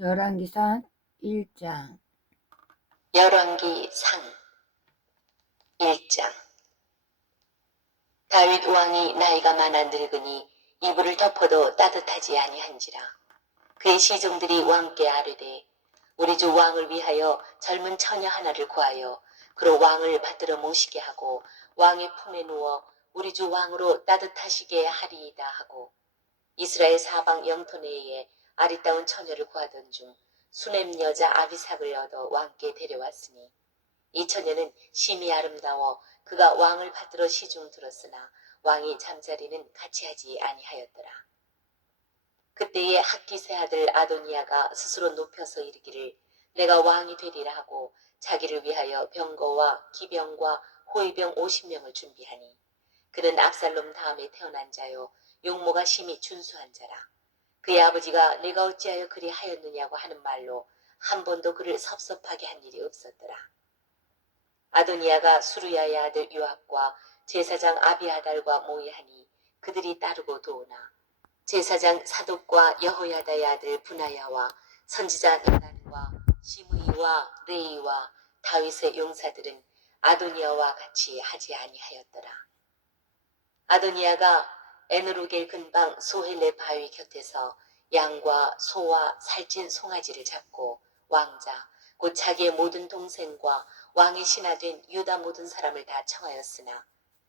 열왕기상 1장. 열왕기상 1장. 다윗 왕이 나이가 많아 늙으니 이불을 덮어도 따뜻하지 아니한지라. 그의 시종들이 왕께 아뢰되 우리 주 왕을 위하여 젊은 처녀 하나를 구하여 그로 왕을 받들어 모시게 하고 왕의 품에 누워 우리 주 왕으로 따뜻하시게 하리이다 하고 이스라엘 사방 영토 내에 아리따운 처녀를 구하던 중 수넴 여자 아비삭을 얻어 왕께 데려왔으니 이 처녀는 심히 아름다워 그가 왕을 받들어 시중 들었으나 왕이 잠자리는 같이 하지 아니하였더라. 그때에 학기세 아들 아도니아가 스스로 높여서 이르기를 내가 왕이 되리라 하고 자기를 위하여 병거와 기병과 호위병 50명을 준비하니 그는 압살롬 다음에 태어난 자요 용모가 심히 준수한 자라. 그의 아버지가 내가 어찌하여 그리 하였느냐고 하는 말로 한 번도 그를 섭섭하게 한 일이 없었더라. 아도니아가 수르야의 아들 요압과 제사장 아비아달과 모의하니 그들이 따르고 도우나 제사장 사독과 여호야다의 아들 분하야와 선지자 나단과 시므이와 레이와 다윗의 용사들은 아도니아와 같이 하지 아니하였더라. 아도니아가 에누르겔 근방 소헬레 바위 곁에서 양과 소와 살찐 송아지를 잡고 왕자 곧 자기의 모든 동생과 왕의 신하된 유다 모든 사람을 다 청하였으나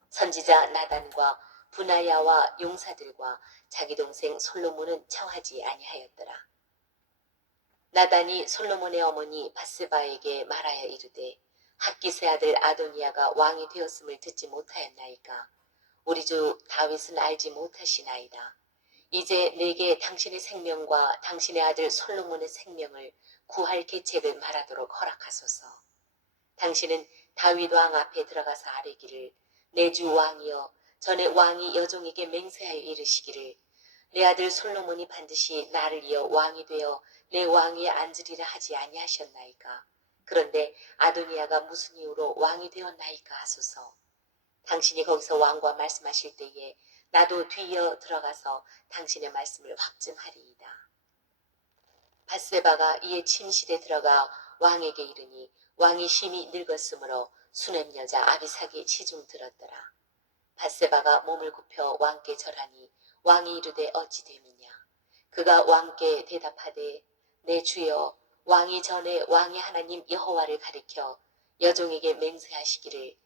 선지자 나단과 분하야와 용사들과 자기 동생 솔로몬은 청하지 아니하였더라. 나단이 솔로몬의 어머니 바스바에게 말하여 이르되 학기세 아들 아도니아가 왕이 되었음을 듣지 못하였나이까. 우리 주 다윗은 알지 못하시나이다. 이제 내게 당신의 생명과 당신의 아들 솔로몬의 생명을 구할 계책을 말하도록 허락하소서. 당신은 다윗 왕 앞에 들어가서 아뢰기를 내 주 왕이여 전에 왕이 여종에게 맹세하여 이르시기를 내 아들 솔로몬이 반드시 나를 이어 왕이 되어 내 왕위에 앉으리라 하지 아니하셨나이까. 그런데 아도니아가 무슨 이유로 왕이 되었나이까 하소서. 당신이 거기서 왕과 말씀하실 때에 나도 뒤이어 들어가서 당신의 말씀을 확증하리이다. 밧세바가 이에 침실에 들어가 왕에게 이르니 왕이 심히 늙었으므로 수넴 여자 아비삭이 시중 들었더라. 밧세바가 몸을 굽혀 왕께 절하니 왕이 이르되 어찌 됨이냐. 그가 왕께 대답하되 내 주여 왕이 전에 왕의 하나님 여호와를 가리켜 여종에게 맹세하시기를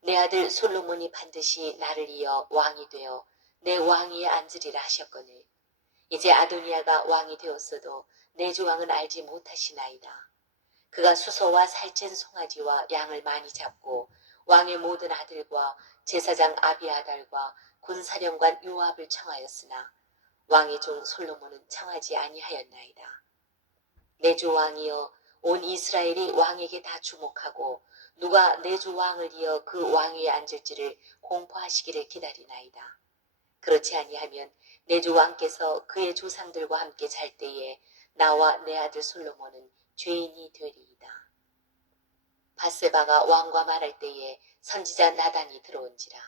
내 아들 솔로몬이 반드시 나를 이어 왕이 되어 내 왕위에 앉으리라 하셨거늘 이제 아도니아가 왕이 되었어도 내 주 왕은 알지 못하시나이다. 그가 수소와 살찐 송아지와 양을 많이 잡고 왕의 모든 아들과 제사장 아비아달과 군사령관 요압을 청하였으나 왕의 종 솔로몬은 청하지 아니하였나이다. 내 주 왕이여 온 이스라엘이 왕에게 다 주목하고 누가 내 주 왕을 이어 그 왕위에 앉을지를 공포하시기를 기다리나이다. 그렇지 아니하면 내 주 왕께서 그의 조상들과 함께 잘 때에 나와 내 아들 솔로몬은 죄인이 되리이다. 밧세바가 왕과 말할 때에 선지자 나단이 들어온지라.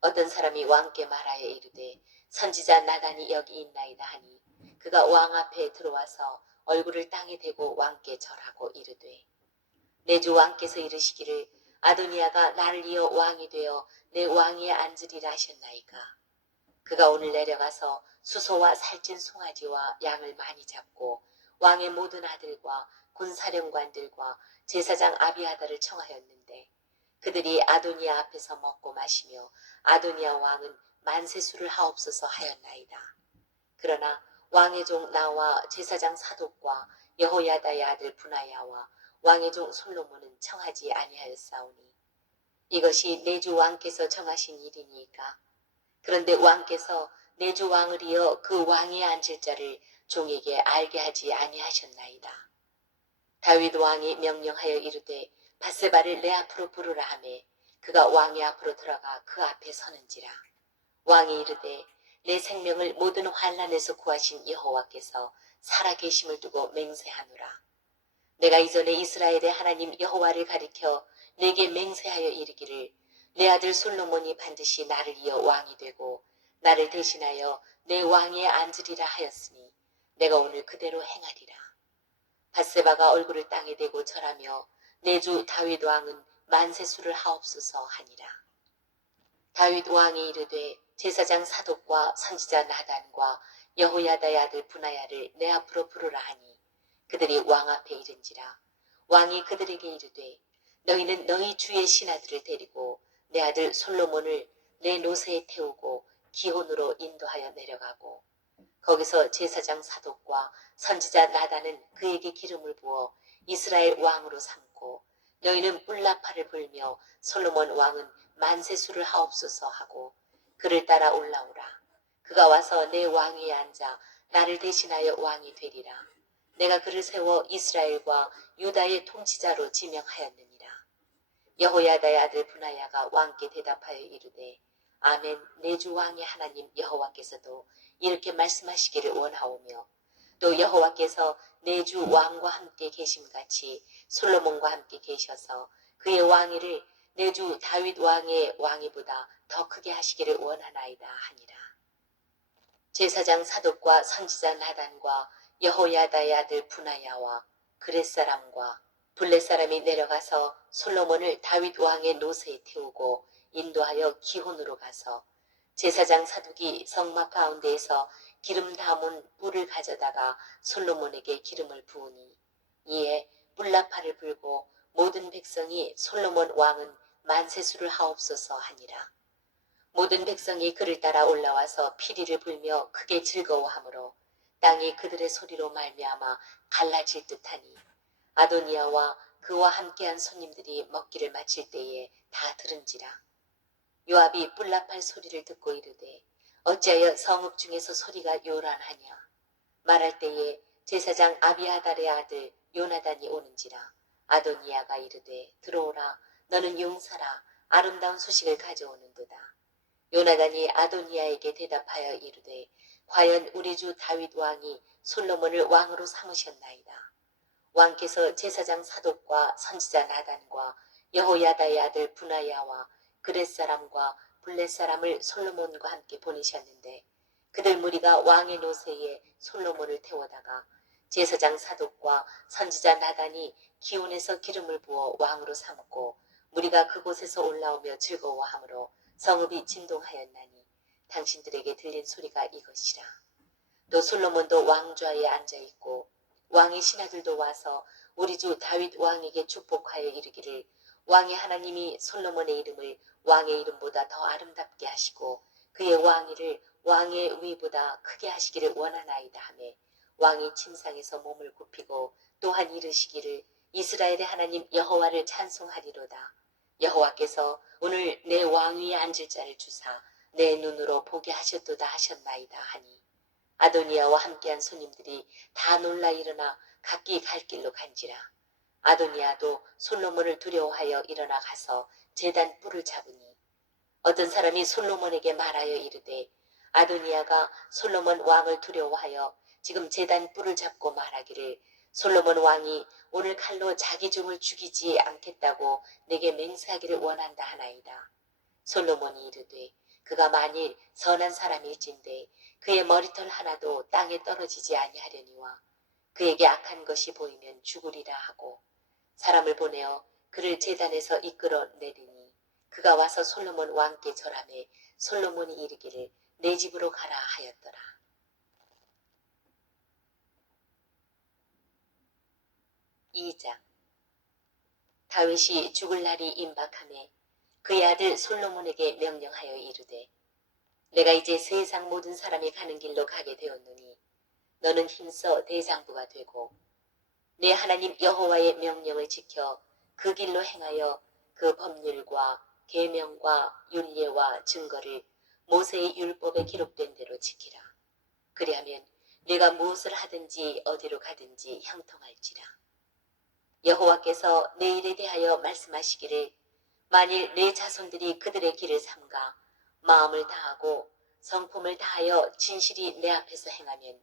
어떤 사람이 왕께 말하여 이르되 선지자 나단이 여기 있나이다 하니 그가 왕 앞에 들어와서 얼굴을 땅에 대고 왕께 절하고 이르되 내 주 왕께서 이르시기를 아도니아가 나를 이어 왕이 되어 내 왕위에 앉으리라 하셨나이까. 그가 오늘 내려가서 수소와 살찐 송아지와 양을 많이 잡고 왕의 모든 아들과 군사령관들과 제사장 아비아달을 청하였는데 그들이 아도니아 앞에서 먹고 마시며 아도니아 왕은 만세수를 하옵소서 하였나이다. 그러나 왕의 종 나와 제사장 사독과 여호야다의 아들 분하야와 왕의 종 솔로몬은 청하지 아니하였사오니 이것이 내 주 왕께서 정하신 일이니까. 그런데 왕께서 내 주 왕을 이어 그 왕위에 앉을 자를 종에게 알게 하지 아니하셨나이다. 다윗 왕이 명령하여 이르되 밧세바를 내 앞으로 부르라 하매 그가 왕의 앞으로 들어가 그 앞에 서는지라. 왕이 이르되 내 생명을 모든 환난에서 구하신 여호와께서 살아계심을 두고 맹세하노라. 내가 이전에 이스라엘의 하나님 여호와를 가리켜 내게 맹세하여 이르기를 내 아들 솔로몬이 반드시 나를 이어 왕이 되고 나를 대신하여 내 왕위에 앉으리라 하였으니 내가 오늘 그대로 행하리라. 밧세바가 얼굴을 땅에 대고 절하며 내 주 다윗 왕은 만세수를 하옵소서 하니라. 다윗 왕이 이르되 제사장 사독과 선지자 나단과 여호야다의 아들 분하야를 내 앞으로 부르라 하니 그들이 왕 앞에 이른지라. 왕이 그들에게 이르되 너희는 너희 주의 신하들을 데리고 내 아들 솔로몬을 내 노새에 태우고 기혼으로 인도하여 내려가고 거기서 제사장 사독과 선지자 나단은 그에게 기름을 부어 이스라엘 왕으로 삼고 너희는 뿔나팔을 불며 솔로몬 왕은 만세수를 하옵소서 하고 그를 따라 올라오라. 그가 와서 내 왕위에 앉아 나를 대신하여 왕이 되리라. 내가 그를 세워 이스라엘과 유다의 통치자로 지명하였느니라. 여호야다의 아들 분하야가 왕께 대답하여 이르되 아멘. 내 주 왕의 하나님 여호와께서도 이렇게 말씀하시기를 원하오며 또 여호와께서 내 주 왕과 함께 계심같이 솔로몬과 함께 계셔서 그의 왕위를 내 주 다윗 왕의 왕위보다 더 크게 하시기를 원하나이다 하니라. 제사장 사독과 선지자 나단과 여호야다의 아들 분하야와 그렛 사람과 블렛 사람이 내려가서 솔로몬을 다윗 왕의 노새에 태우고 인도하여 기혼으로 가서 제사장 사독이 성막 가운데에서 기름 담은 뿔을 가져다가 솔로몬에게 기름을 부으니 이에 뿔나팔을 불고 모든 백성이 솔로몬 왕은 만세수를 하옵소서 하니라. 모든 백성이 그를 따라 올라와서 피리를 불며 크게 즐거워하므로 땅이 그들의 소리로 말미암아 갈라질 듯하니 아도니아와 그와 함께한 손님들이 먹기를 마칠 때에 다 들은지라. 요압이 뿔나팔 소리를 듣고 이르되 어찌하여 성읍 중에서 소리가 요란하냐. 말할 때에 제사장 아비아달의 아들 요나단이 오는지라. 아도니아가 이르되 들어오라. 너는 용사라. 아름다운 소식을 가져오는도다. 요나단이 아도니아에게 대답하여 이르되 과연 우리 주 다윗 왕이 솔로몬을 왕으로 삼으셨나이다. 왕께서 제사장 사독과 선지자 나단과 여호야다의 아들 분하야와 그렛 사람과 블렛 사람을 솔로몬과 함께 보내셨는데 그들 무리가 왕의 노새에 솔로몬을 태워다가 제사장 사독과 선지자 나단이 기온에서 기름을 부어 왕으로 삼고 무리가 그곳에서 올라오며 즐거워하므로 성읍이 진동하였나니 당신들에게 들린 소리가 이것이라. 또 솔로몬도 왕좌에 앉아있고 왕의 신하들도 와서 우리 주 다윗 왕에게 축복하여 이르기를 왕의 하나님이 솔로몬의 이름을 왕의 이름보다 더 아름답게 하시고 그의 왕위를 왕의 위보다 크게 하시기를 원하나이다 하매 왕이 침상에서 몸을 굽히고 또한 이르시기를 이스라엘의 하나님 여호와를 찬송하리로다. 여호와께서 오늘 내 왕위에 앉을 자를 주사 내 눈으로 보게 하셨도다 하셨나이다 하니 아도니아와 함께한 손님들이 다 놀라 일어나 각기 갈 길로 간지라. 아도니아도 솔로몬을 두려워하여 일어나 가서 제단 뿔을 잡으니 어떤 사람이 솔로몬에게 말하여 이르되 아도니아가 솔로몬 왕을 두려워하여 지금 제단 뿔을 잡고 말하기를 솔로몬 왕이 오늘 칼로 자기 종을 죽이지 않겠다고 내게 맹세하기를 원한다 하나이다. 솔로몬이 이르되 그가 만일 선한 사람일진데 그의 머리털 하나도 땅에 떨어지지 아니하려니와 그에게 악한 것이 보이면 죽으리라 하고 사람을 보내어 그를 제단에서 이끌어 내리니 그가 와서 솔로몬 왕께 절하매 솔로몬이 이르기를 내 집으로 가라 하였더라. 2장 다윗이 죽을 날이 임박하매 그의 아들 솔로몬에게 명령하여 이르되 내가 이제 세상 모든 사람이 가는 길로 가게 되었노니 너는 힘써 대장부가 되고 내 하나님 여호와의 명령을 지켜 그 길로 행하여 그 법률과 계명과 율례와 증거를 모세의 율법에 기록된 대로 지키라. 그리하면 네가 무엇을 하든지 어디로 가든지 형통할지라. 여호와께서 내 일에 대하여 말씀하시기를 만일 내 자손들이 그들의 길을 삼가 마음을 다하고 성품을 다하여 진실이 내 앞에서 행하면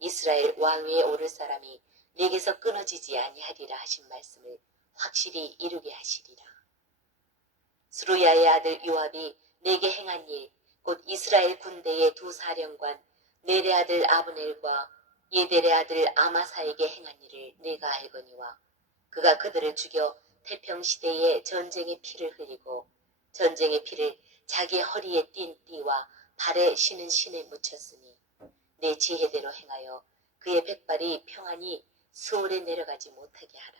이스라엘 왕위에 오를 사람이 네게서 끊어지지 아니하리라 하신 말씀을 확실히 이루게 하시리라. 스루야의 아들 요압이 내게 행한 일 곧 이스라엘 군대의 두 사령관 넬의 아들 아브넬과 예델의 아들 아마사에게 행한 일을 내가 알거니와 그가 그들을 죽여 태평시대에 전쟁의 피를 흘리고 전쟁의 피를 자기 허리에 띤 띠와 발에 신은 신에 묻혔으니 내 지혜대로 행하여 그의 백발이 평안히 스올에 내려가지 못하게 하라.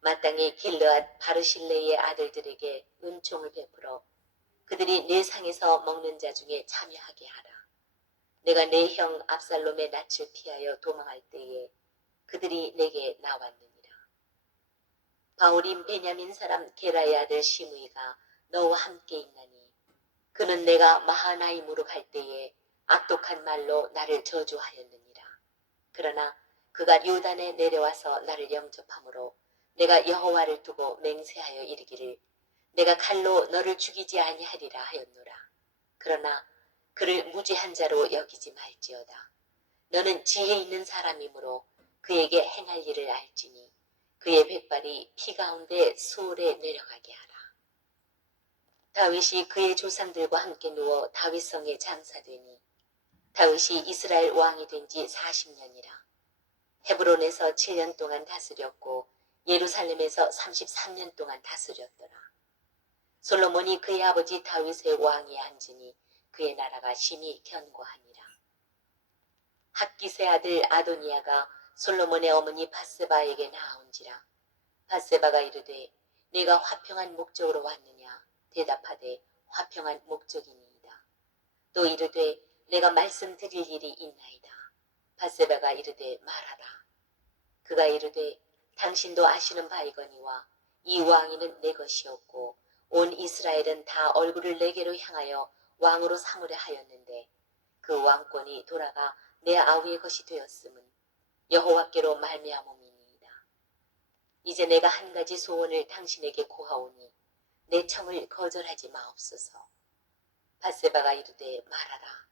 마땅히 길르앗 바르실레의 아들들에게 은총을 베풀어 그들이 내 상에서 먹는 자 중에 참여하게 하라. 내가 내 형 압살롬의 낯을 피하여 도망할 때에 그들이 내게 나왔느니라. 바울임 베냐민 사람 게라의 아들 시므이가 너와 함께 있나니 그는 내가 마하나임으로 갈 때에 악독한 말로 나를 저주하였느니라. 그러나 그가 요단에 내려와서 나를 영접함으로 내가 여호와를 두고 맹세하여 이르기를 내가 칼로 너를 죽이지 아니하리라 하였노라. 그러나 그를 무죄한 자로 여기지 말지어다. 너는 지혜 있는 사람이므로 그에게 행할 일을 알지니 그의 백발이 피 가운데 수올에 내려가게 하라. 다윗이 그의 조상들과 함께 누워 다윗성에 장사되니 다윗이 이스라엘 왕이 된 지 40년이라. 헤브론에서 7년 동안 다스렸고 예루살렘에서 33년 동안 다스렸더라. 솔로몬이 그의 아버지 다윗의 왕위에 앉으니 그의 나라가 심히 견고하니라. 학기세 아들 아도니아가 솔로몬의 어머니 밧세바에게 나아온지라. 밧세바가 이르되 네가 화평한 목적으로 왔느냐. 대답하되 화평한 목적이니이다. 또 이르되 내가 말씀드릴 일이 있나이다. 밧세바가 이르되 말하라. 그가 이르되 당신도 아시는 바이거니와 이 왕위는 내 것이었고 온 이스라엘은 다 얼굴을 내게로 향하여 왕으로 삼으려 하였는데 그 왕권이 돌아가 내 아우의 것이 되었음은 여호와께로 말미암음이니이다. 이제 내가 한 가지 소원을 당신에게 고하오니 내 청을 거절하지 마옵소서. 밧세바가 이르되 말하라.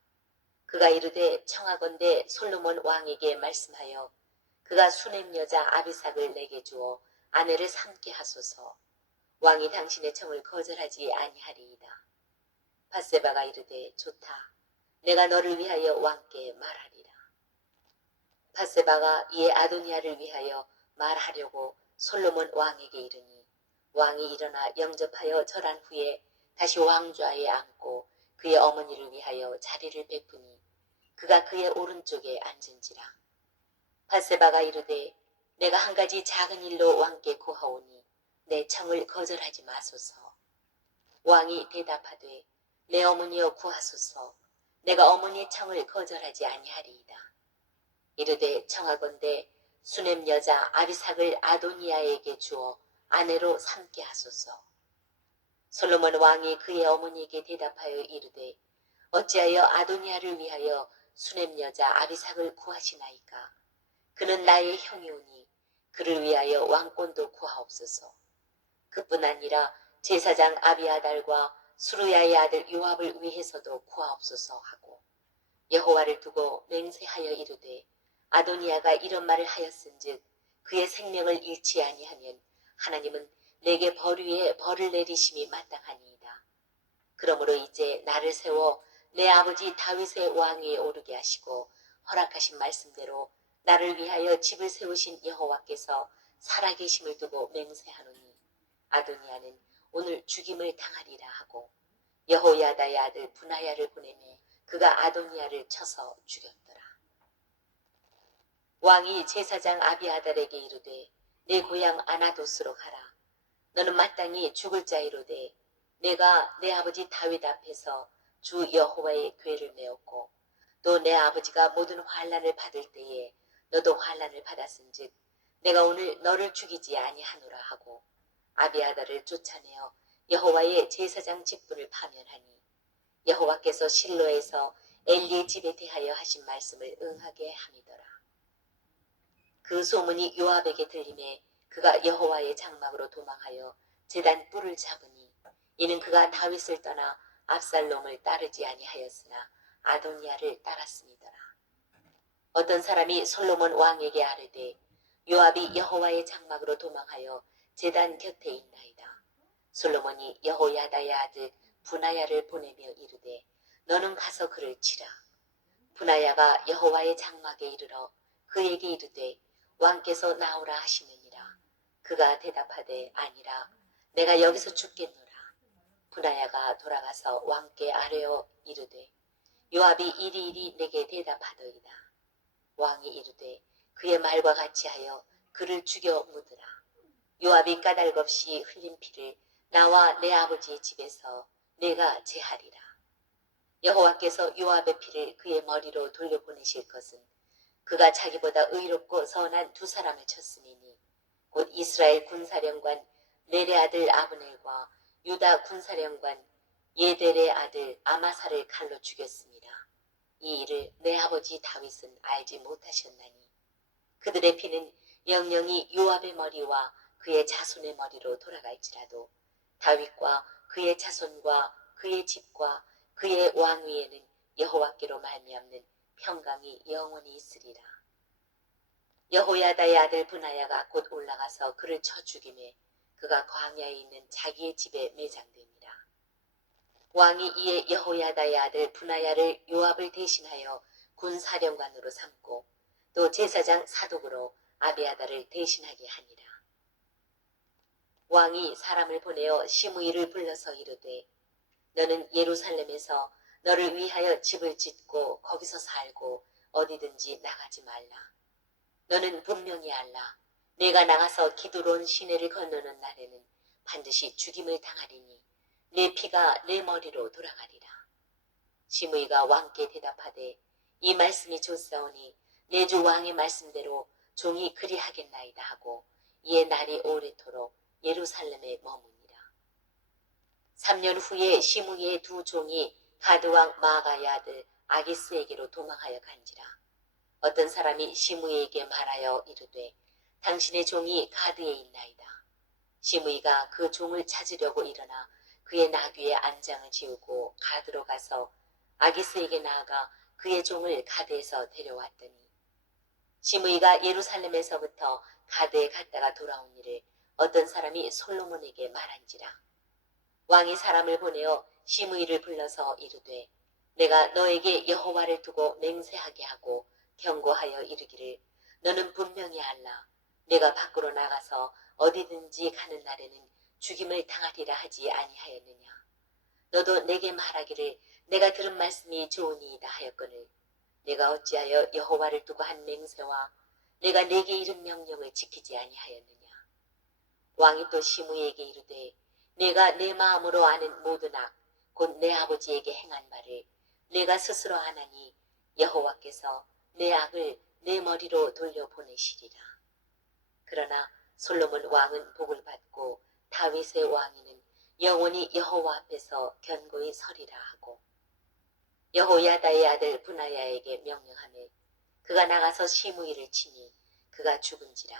그가 이르되 청하건대 솔로몬 왕에게 말씀하여 그가 수냄 여자 아비삭을 내게 주어 아내를 삼게 하소서. 왕이 당신의 청을 거절하지 아니하리이다. 밧세바가 이르되 좋다. 내가 너를 위하여 왕께 말하리라. 밧세바가 이에 아도니아를 위하여 말하려고 솔로몬 왕에게 이르니 왕이 일어나 영접하여 절한 후에 다시 왕좌에 앉고 그의 어머니를 위하여 자리를 베푸니 그가 그의 오른쪽에 앉은지라. 밧세바가 이르되 내가 한 가지 작은 일로 왕께 고하오니 내 청을 거절하지 마소서. 왕이 대답하되 내 어머니여 구하소서. 내가 어머니의 청을 거절하지 아니하리이다. 이르되 청하건대 수냄 여자 아비삭을 아도니아에게 주어 아내로 삼게 하소서. 솔로몬 왕이 그의 어머니에게 대답하여 이르되 어찌하여 아도니아를 위하여 수냄 여자 아비삭을 구하시나이까. 그는 나의 형이오니 그를 위하여 왕권도 구하옵소서. 그뿐 아니라 제사장 아비아달과 수루야의 아들 요압을 위해서도 구하옵소서 하고 여호와를 두고 맹세하여 이르되 아도니아가 이런 말을 하였은즉 그의 생명을 잃지 아니하면 하나님은 내게 벌 위에 벌을 내리심이 마땅하니이다. 그러므로 이제 나를 세워 내 아버지 다윗의 왕위에 오르게 하시고 허락하신 말씀대로 나를 위하여 집을 세우신 여호와께서 살아계심을 두고 맹세하노니 아도니아는 오늘 죽임을 당하리라 하고 여호야다의 아들 분하야를 보내매 그가 아도니아를 쳐서 죽였더라. 왕이 제사장 아비아달에게 이르되 내 고향 아나도스로 가라. 너는 마땅히 죽을 자이로되 내가 내 아버지 다윗 앞에서 주 여호와의 궤를 메었고 또 내 아버지가 모든 환난을 받을 때에 너도 환난을 받았은즉 내가 오늘 너를 죽이지 아니하노라 하고 아비아달을 쫓아내어 여호와의 제사장 직분을 파면하니 여호와께서 실로에서 엘리의 집에 대하여 하신 말씀을 응하게 함이더라. 그 소문이 요압에게 들림에 그가 여호와의 장막으로 도망하여 제단 뿔을 잡으니 이는 그가 다윗을 떠나 압살롬을 따르지 아니하였으나 아도니아를 따랐음이더라. 어떤 사람이 솔로몬 왕에게 아뢰되 요압이 여호와의 장막으로 도망하여 제단 곁에 있나이다. 솔로몬이 여호야다의 아들 분하야를 보내며 이르되 너는 가서 그를 치라. 분하야가 여호와의 장막에 이르러 그에게 이르되 왕께서 나오라 하시느니라. 그가 대답하되 아니라 내가 여기서 죽겠노라. 분하야가 돌아가서 왕께 아뢰어 이르되 요압이 이리이리 내게 대답하더이다. 왕이 이르되 그의 말과 같이 하여 그를 죽여 묻으라. 요압이 까닭없이 흘린 피를 나와 내 아버지의 집에서 내가 제하리라. 여호와께서 요압의 피를 그의 머리로 돌려보내실 것은 그가 자기보다 의롭고 선한 두 사람을 쳤음이니 곧 이스라엘 군사령관 넬의 아들 아브넬과 유다 군사령관 예델의 아들 아마사를 칼로 죽였습니다. 이 일을 내 아버지 다윗은 알지 못하셨나니 그들의 피는 영영이 요압의 머리와 그의 자손의 머리로 돌아갈지라도 다윗과 그의 자손과 그의 집과 그의 왕위에는 여호와께로 말미암는 평강이 영원히 있으리라. 여호야다의 아들 분하야가 곧 올라가서 그를 쳐 죽임에 그가 광야에 있는 자기의 집에 매장되니라. 왕이 이에 여호야다의 아들 분하야를 요압을 대신하여 군사령관으로 삼고 또 제사장 사독으로 아비아다를 대신하게 하니라. 왕이 사람을 보내어 시므이를 불러서 이르되 너는 예루살렘에서 너를 위하여 집을 짓고 거기서 살고 어디든지 나가지 말라. 너는 분명히 알라. 내가 나가서 기드론 시내를 건너는 날에는 반드시 죽임을 당하리니 내 피가 내 머리로 돌아가리라. 시므이가 왕께 대답하되 이 말씀이 좋사오니 내 주 왕의 말씀대로 종이 그리하겠나이다 하고 이에 날이 오래도록 예루살렘에 머무니라. 3년 후에 시므이의 두 종이 가드왕 마아가의 아들 아기스에게로 도망하여 간지라. 어떤 사람이 시므이에게 말하여 이르되 당신의 종이 가드에 있나이다. 시므이가 그 종을 찾으려고 일어나 그의 나귀의 안장을 지우고 가드로 가서 아기스에게 나아가 그의 종을 가드에서 데려왔더니 시므이가 예루살렘에서부터 가드에 갔다가 돌아온 일을 어떤 사람이 솔로몬에게 말한지라. 왕이 사람을 보내어 시므이를 불러서 이르되 내가 너에게 여호와를 두고 맹세하게 하고 경고하여 이르기를 너는 분명히 알라. 내가 밖으로 나가서 어디든지 가는 날에는 죽임을 당하리라 하지 아니하였느냐. 너도 내게 말하기를 내가 들은 말씀이 좋으니이다 하였거늘 내가 어찌하여 여호와를 두고 한 맹세와 내가 내게 이른 명령을 지키지 아니하였느냐. 왕이 또 시므이에게 이르되 내가 내 마음으로 아는 모든 악 곧 내 아버지에게 행한 말을 내가 스스로 아나니 여호와께서 내 악을 내 머리로 돌려보내시리라. 그러나 솔로몬 왕은 복을 받고 다윗의 왕위는 영원히 여호와 앞에서 견고히 서리라 하고 여호야다의 아들 분하야에게 명령하매 그가 나가서 시므이를 치니 그가 죽은지라.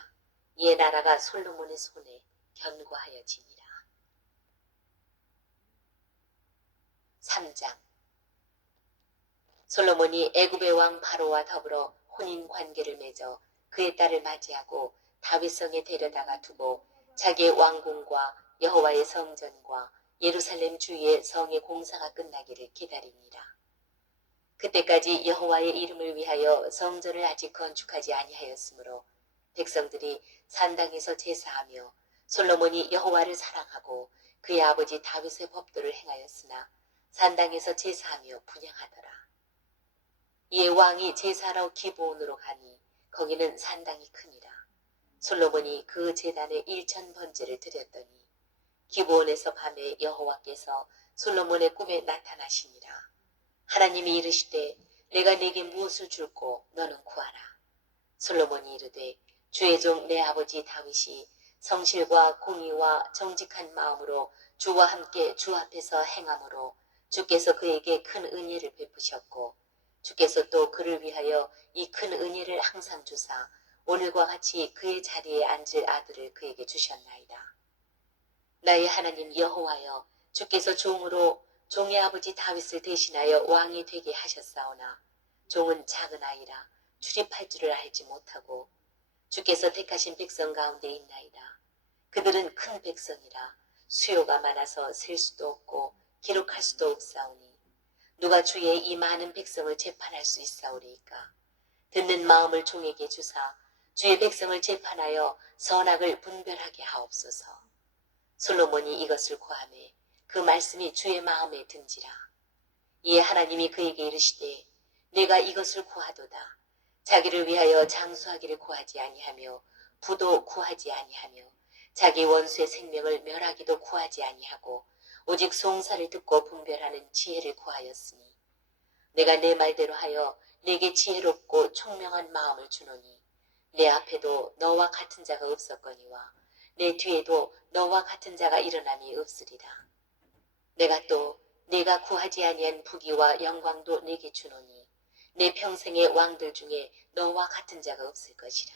이에 나라가 솔로몬의 손에 견고하여지니라. 3장 솔로몬이 애굽의 왕 바로와 더불어 혼인 관계를 맺어 그의 딸을 맞이하고 다윗성에 데려다가 두고 자기의 왕궁과 여호와의 성전과 예루살렘 주위의 성의 공사가 끝나기를 기다리니라. 그때까지 여호와의 이름을 위하여 성전을 아직 건축하지 아니하였으므로 백성들이 산당에서 제사하며 솔로몬이 여호와를 사랑하고 그의 아버지 다윗의 법도를 행하였으나 산당에서 제사하며 분향하더라. 이에 왕이 제사하러 기브온으로 가니 거기는 산당이 크니라. 솔로몬이 그 제단에 1000번제를 드렸더니 기브온에서 밤에 여호와께서 솔로몬의 꿈에 나타나시니라. 하나님이 이르시되 내가 네게 무엇을 줄고 너는 구하라. 솔로몬이 이르되 주의 종 내 아버지 다윗이 성실과 공의와 정직한 마음으로 주와 함께 주 앞에서 행함으로 주께서 그에게 큰 은혜를 베푸셨고 주께서 또 그를 위하여 이 큰 은혜를 항상 주사 오늘과 같이 그의 자리에 앉을 아들을 그에게 주셨나이다. 나의 하나님 여호와여 주께서 종으로 종의 아버지 다윗을 대신하여 왕이 되게 하셨사오나 종은 작은 아이라 출입할 줄을 알지 못하고 주께서 택하신 백성 가운데 있나이다. 그들은 큰 백성이라 수요가 많아서 셀 수도 없고 기록할 수도 없사오니 누가 주의 이 많은 백성을 재판할 수 있사오리이까? 듣는 마음을 종에게 주사 주의 백성을 재판하여 선악을 분별하게 하옵소서. 솔로몬이 이것을 고하매 그 말씀이 주의 마음에 든지라. 이에 하나님이 그에게 이르시되 내가 이것을 구하도다. 자기를 위하여 장수하기를 구하지 아니하며 부도 구하지 아니하며 자기 원수의 생명을 멸하기도 구하지 아니하고 오직 송사를 듣고 분별하는 지혜를 구하였으니 내가 내 말대로 하여 내게 지혜롭고 총명한 마음을 주노니 내 앞에도 너와 같은 자가 없었거니와 내 뒤에도 너와 같은 자가 일어남이 없으리라. 내가 또 내가 구하지 아니한 부귀와 영광도 내게 주노니 내 평생의 왕들 중에 너와 같은 자가 없을 것이라.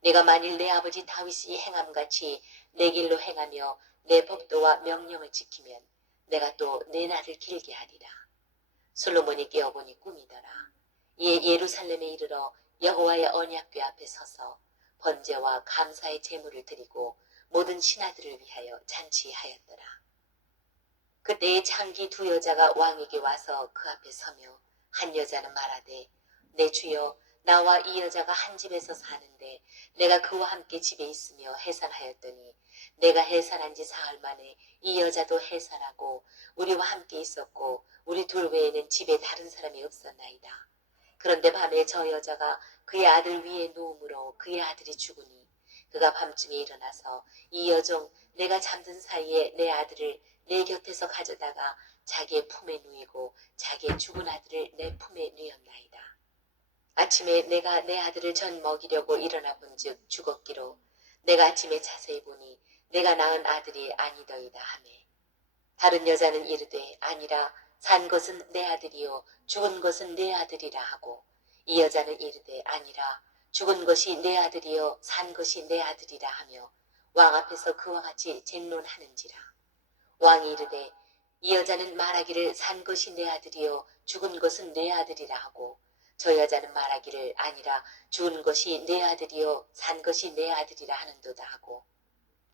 내가 만일 내 아버지 다윗이 행함같이 내 길로 행하며 내 법도와 명령을 지키면 내가 또 내 날을 길게 하리라. 솔로몬이 깨어보니 꿈이더라. 이에 예루살렘에 이르러 여호와의 언약궤 앞에 서서 번제와 감사의 제물을 드리고 모든 신하들을 위하여 잔치하였더라. 그때에 창기 두 여자가 왕에게 와서 그 앞에 서며 한 여자는 말하되 내 주여 나와 이 여자가 한 집에서 사는데 내가 그와 함께 집에 있으며 해산하였더니 내가 해산한 지 사흘 만에 이 여자도 해산하고 우리와 함께 있었고 우리 둘 외에는 집에 다른 사람이 없었나이다. 그런데 밤에 저 여자가 그의 아들 위에 누움으로 그의 아들이 죽으니 그가 밤중에 일어나서 이 여종 내가 잠든 사이에 내 아들을 내 곁에서 가져다가 자기의 품에 누이고 자기의 죽은 아들을 내 품에 누였나이다. 아침에 내가 내 아들을 전 먹이려고 일어나 본즉 죽었기로 내가 아침에 자세히 보니 내가 낳은 아들이 아니더이다 하매 다른 여자는 이르되 아니라 산 것은 내 아들이요 죽은 것은 내 아들이라 하고 이 여자는 이르되 아니라 죽은 것이 내 아들이요 산 것이 내 아들이라 하며 왕 앞에서 그와 같이 쟁론하는지라. 왕이 이르되 이 여자는 말하기를 산 것이 내 아들이요 죽은 것은 내 아들이라 하고 저 여자는 말하기를 아니라 죽은 것이 내 아들이요 산 것이 내 아들이라 하는도다 하고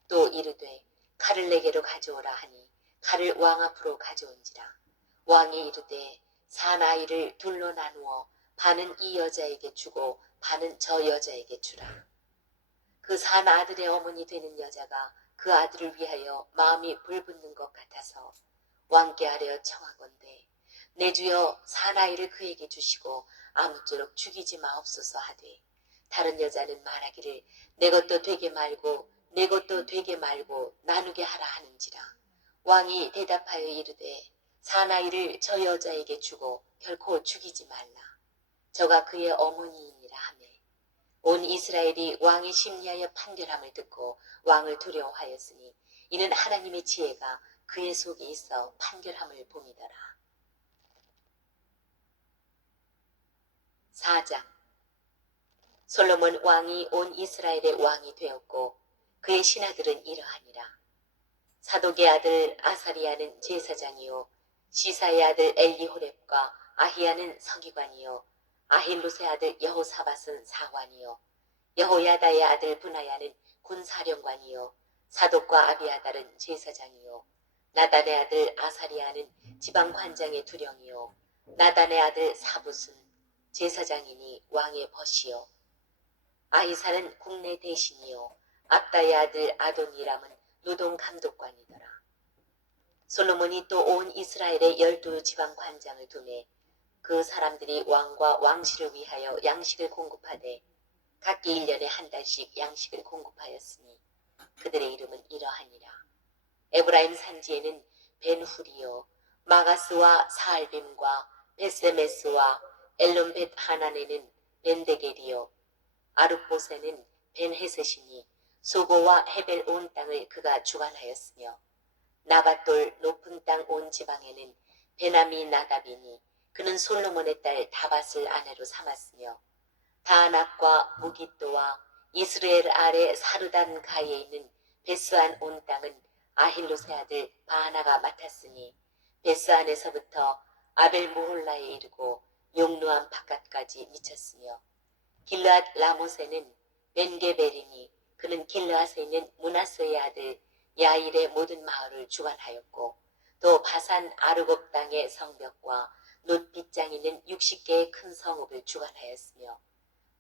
또 이르되 칼을 내게로 가져오라 하니 칼을 왕 앞으로 가져온지라. 왕이 이르되 산 아이를 둘로 나누어 반은 이 여자에게 주고 반은 저 여자에게 주라. 그 산 아들의 어머니 되는 여자가 그 아들을 위하여 마음이 불붙는 것 같아서 왕께 아뢰어 청하건대 내 주여 사나이를 그에게 주시고 아무쪼록 죽이지 마옵소서 하되 다른 여자는 말하기를 내 것도 되게 말고 내 것도 되게 말고 나누게 하라 하는지라. 왕이 대답하여 이르되 사나이를 저 여자에게 주고 결코 죽이지 말라. 저가 그의 어머니이니라 하매 온 이스라엘이 왕의 심리하여 판결함을 듣고 왕을 두려워하였으니 이는 하나님의 지혜가 그의 속에 있어 판결함을 봄이더라. 4장. 솔로몬 왕이 온 이스라엘의 왕이 되었고 그의 신하들은 이러하니라. 사독의 아들 아사리야는 제사장이요 시사의 아들 엘리호렙과 아히야는 서기관이요 아힐루스의 아들 여호사밧은 사관이요 여호야다의 아들 분하야는 군사령관이요 사독과 아비아달은 제사장이요 나단의 아들 아사리야는 지방관장의 두령이요 나단의 아들 사붓은 제사장이니 왕의 벗이요 아히사는 국내 대신이요 압다의 아들 아도니람은 노동감독관이더라. 솔로몬이 또 온 이스라엘의 12지방관장을 두매 그 사람들이 왕과 왕실을 위하여 양식을 공급하되 각기 1년에 한 달씩 양식을 공급하였으니 그들의 이름은 이러하니라. 에브라임 산지에는 벤후리요 마가스와 사알빔과 베세메스와 엘론벳 하난에는 벤데겔이요 아르보세는 벤헤셋이니 소고와 헤벨 온 땅을 그가 주관하였으며 나밧돌 높은 땅 온 지방에는 베나미 나답이니 그는 솔로몬의 딸 다밧을 아내로 삼았으며 다낙과 무기또와 이스라엘 아래 사르단 가에 있는 베스안 온 땅은 아힐롯의 아들 바하나가 맡았으니 베스안에서부터 아벨 모홀라에 이르고 용루암 바깥까지 미쳤으며 길르앗 라모세는 벤게벨이니 그는 길르앗에 있는 문하스의 아들 야일의 모든 마을을 주관하였고 또 바산 아르곱 땅의 성벽과 놋 빗장 있는 60개의 큰 성읍을 주관하였으며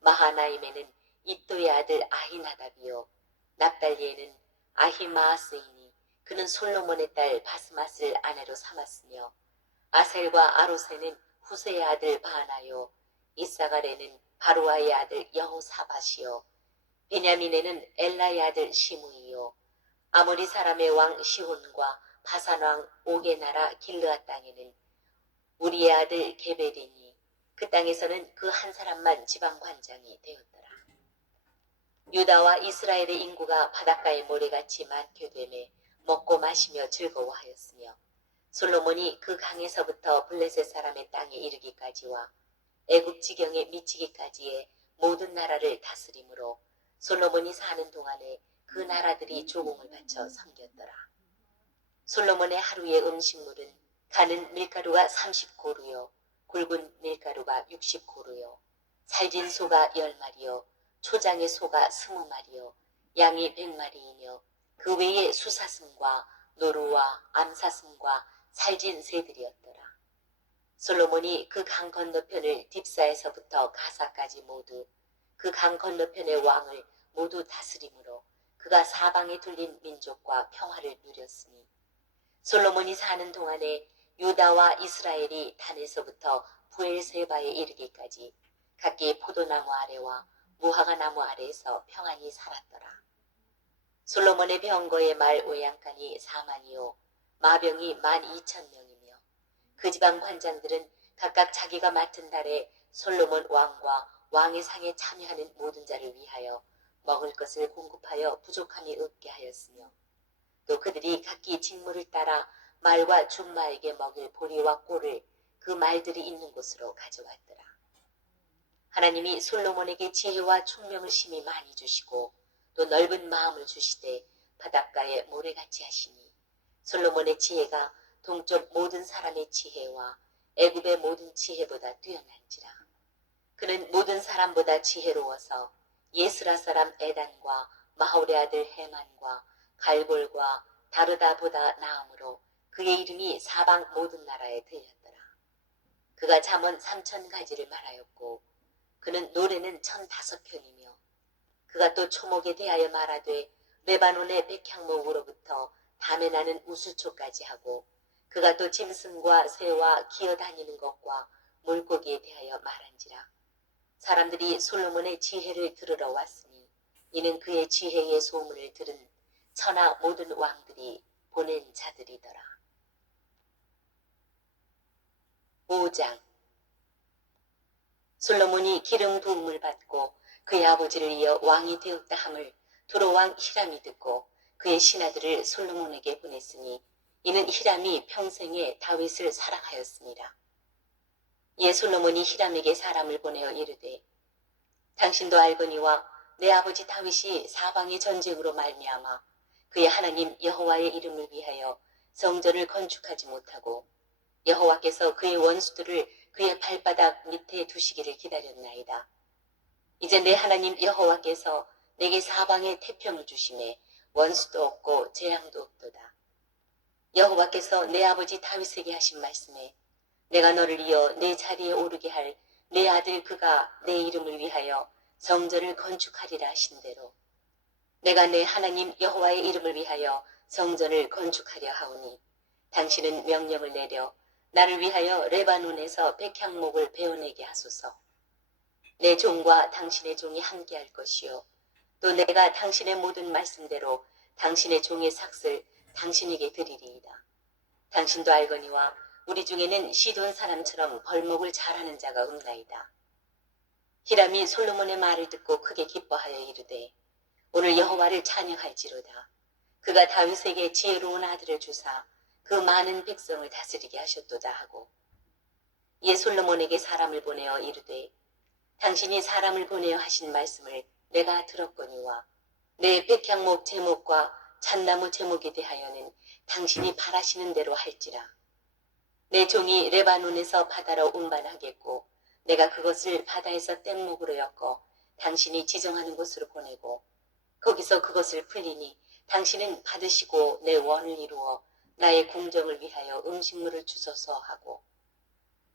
마하나임에는 이또의 아들 아히나답이요 납달리에는 아히마아스이니 그는 솔로몬의 딸 바스맛을 아내로 삼았으며 아셀과 아로세는 후세의 아들 바하나요 이사갈에는 바루아의 아들 여호사밧이요 베냐민에는 엘라의 아들 시므이요 아모리 사람의 왕 시혼과 바산 왕 옥의 나라 길르앗 땅에는 우리의 아들 게베디니 그 땅에서는 그 한 사람만 지방관장이 되었더라. 유다와 이스라엘의 인구가 바닷가의 모래같이 많게 되매 먹고 마시며 즐거워하였으며 솔로몬이 그 강에서부터 블레셋 사람의 땅에 이르기까지와 애굽 지경에 미치기까지의 모든 나라를 다스림으로 솔로몬이 사는 동안에 그 나라들이 조공을 바쳐 섬겼더라. 솔로몬의 하루의 음식물은 가는 밀가루가 30고루요 굵은 밀가루가 60고루요 살진 소가 10마리요 초장의 소가 20마리요 양이 100마리이며 그 외에 수사슴과 노루와 암사슴과 살진 새들이었더라. 솔로몬이 그 강 건너편을 딥사에서부터 가사까지 모두 그 강 건너편의 왕을 모두 다스림으로 그가 사방에 둘린 민족과 평화를 누렸으니 솔로몬이 사는 동안에 유다와 이스라엘이 단에서부터 부엘세바에 이르기까지 각기 포도나무 아래와 무화과 나무 아래에서 평안히 살았더라. 솔로몬의 병거의 말 오양간이 4만이요 마병이 12,000명이며 그 지방 관장들은 각각 자기가 맡은 달에 솔로몬 왕과 왕의 상에 참여하는 모든 자를 위하여 먹을 것을 공급하여 부족함이 없게 하였으며 또 그들이 각기 직무를 따라 말과 준마에게 먹일 보리와 꼴을 그 말들이 있는 곳으로 가져왔더라. 하나님이 솔로몬에게 지혜와 총명을 심히 많이 주시고 또 넓은 마음을 주시되 바닷가에 모래같이 하시니 솔로몬의 지혜가 동쪽 모든 사람의 지혜와 애굽의 모든 지혜보다 뛰어난지라. 그는 모든 사람보다 지혜로워서 예스라 사람 에단과 마홀의 아들 헤만과 갈골과 다르다보다 나음으로 그의 이름이 사방 모든 나라에 들렸더라. 그가 잠언 3,000가지를 말하였고 그는 노래는 1,005편이며 그가 또 초목에 대하여 말하되 레바논의 백향목으로부터 담에 나는 우수초까지 하고 그가 또 짐승과 새와 기어다니는 것과 물고기에 대하여 말한지라. 사람들이 솔로몬의 지혜를 들으러 왔으니 이는 그의 지혜의 소문을 들은 천하 모든 왕들이 보낸 자들이더라. 5장 솔로몬이 기름 부음을 받고 그의 아버지를 이어 왕이 되었다 함을 두로왕 히람이 듣고 그의 신하들을 솔로몬에게 보냈으니 이는 히람이 평생에 다윗을 사랑하였습니다. 이에 솔로몬이 히람에게 사람을 보내어 이르되 당신도 알거니와 내 아버지 다윗이 사방의 전쟁으로 말미암아 그의 하나님 여호와의 이름을 위하여 성전을 건축하지 못하고 여호와께서 그의 원수들을 그의 발바닥 밑에 두시기를 기다렸나이다. 이제 내 하나님 여호와께서 내게 사방에 태평을 주심에 원수도 없고 재앙도 없도다. 여호와께서 내 아버지 다윗에게 하신 말씀에 내가 너를 이어 내 자리에 오르게 할 내 아들 그가 내 이름을 위하여 성전을 건축하리라 하신 대로 내가 내 하나님 여호와의 이름을 위하여 성전을 건축하려 하오니 당신은 명령을 내려 나를 위하여 레바논에서 백향목을 베어내게 하소서. 내 종과 당신의 종이 함께할 것이요 또 내가 당신의 모든 말씀대로 당신의 종의 삭슬 당신에게 드리리이다. 당신도 알거니와 우리 중에는 시돈 사람처럼 벌목을 잘하는 자가 없나이다. 히람이 솔로몬의 말을 듣고 크게 기뻐하여 이르되 오늘 여호와를 찬양할지로다. 그가 다윗에게 지혜로운 아들을 주사 그 많은 백성을 다스리게 하셨도다 하고 이에 솔로몬에게 사람을 보내어 이르되 당신이 사람을 보내어 하신 말씀을 내가 들었거니와 내 백향목 제목과 잣나무 제목에 대하여는 당신이 바라시는 대로 할지라. 내 종이 레바논에서 바다로 운반하겠고 내가 그것을 바다에서 뗏목으로 엮어 당신이 지정하는 곳으로 보내고 거기서 그것을 풀리니 당신은 받으시고 내 원을 이루어 나의 궁정을 위하여 음식물을 주소서 하고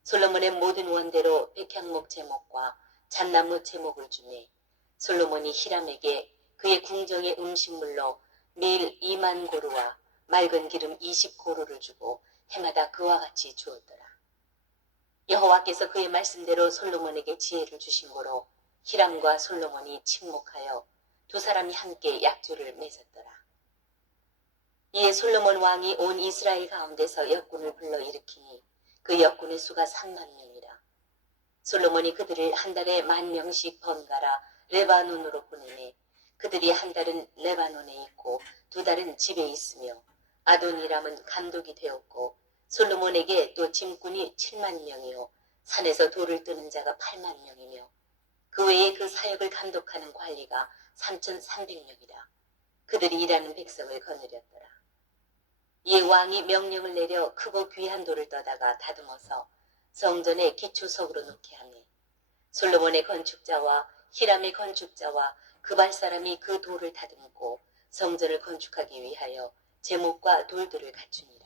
솔로몬의 모든 원대로 백향목 제목과 잣나무 제목을 주매 솔로몬이 히람에게 그의 궁정의 음식물로 매일 2만 고루와 맑은 기름 20고루를 주고 해마다 그와 같이 주었더라. 여호와께서 그의 말씀대로 솔로몬에게 지혜를 주신 고로 히람과 솔로몬이 침묵하여 두 사람이 함께 약조를 맺었더라. 이에 솔로몬 왕이 온 이스라엘 가운데서 역군을 불러 일으키니 그 역군의 수가 3만 명이라. 솔로몬이 그들을 한 달에 10,000명씩 번갈아 레바논으로 보내매 그들이 한 달은 레바논에 있고 두 달은 집에 있으며 아도니람은 감독이 되었고 솔로몬에게 또 짐꾼이 7만 명이요 산에서 돌을 뜨는 자가 8만 명이며 그 외에 그 사역을 감독하는 관리가 3,300명이라. 그들이 일하는 백성을 거느렸더라. 이에 왕이 명령을 내려 크고 귀한 돌을 떠다가 다듬어서 성전의 기초석으로 놓게 하매 솔로몬의 건축자와 히람의 건축자와 그발 사람이 그 돌을 다듬고 성전을 건축하기 위하여 제목과 돌들을 갖추니라.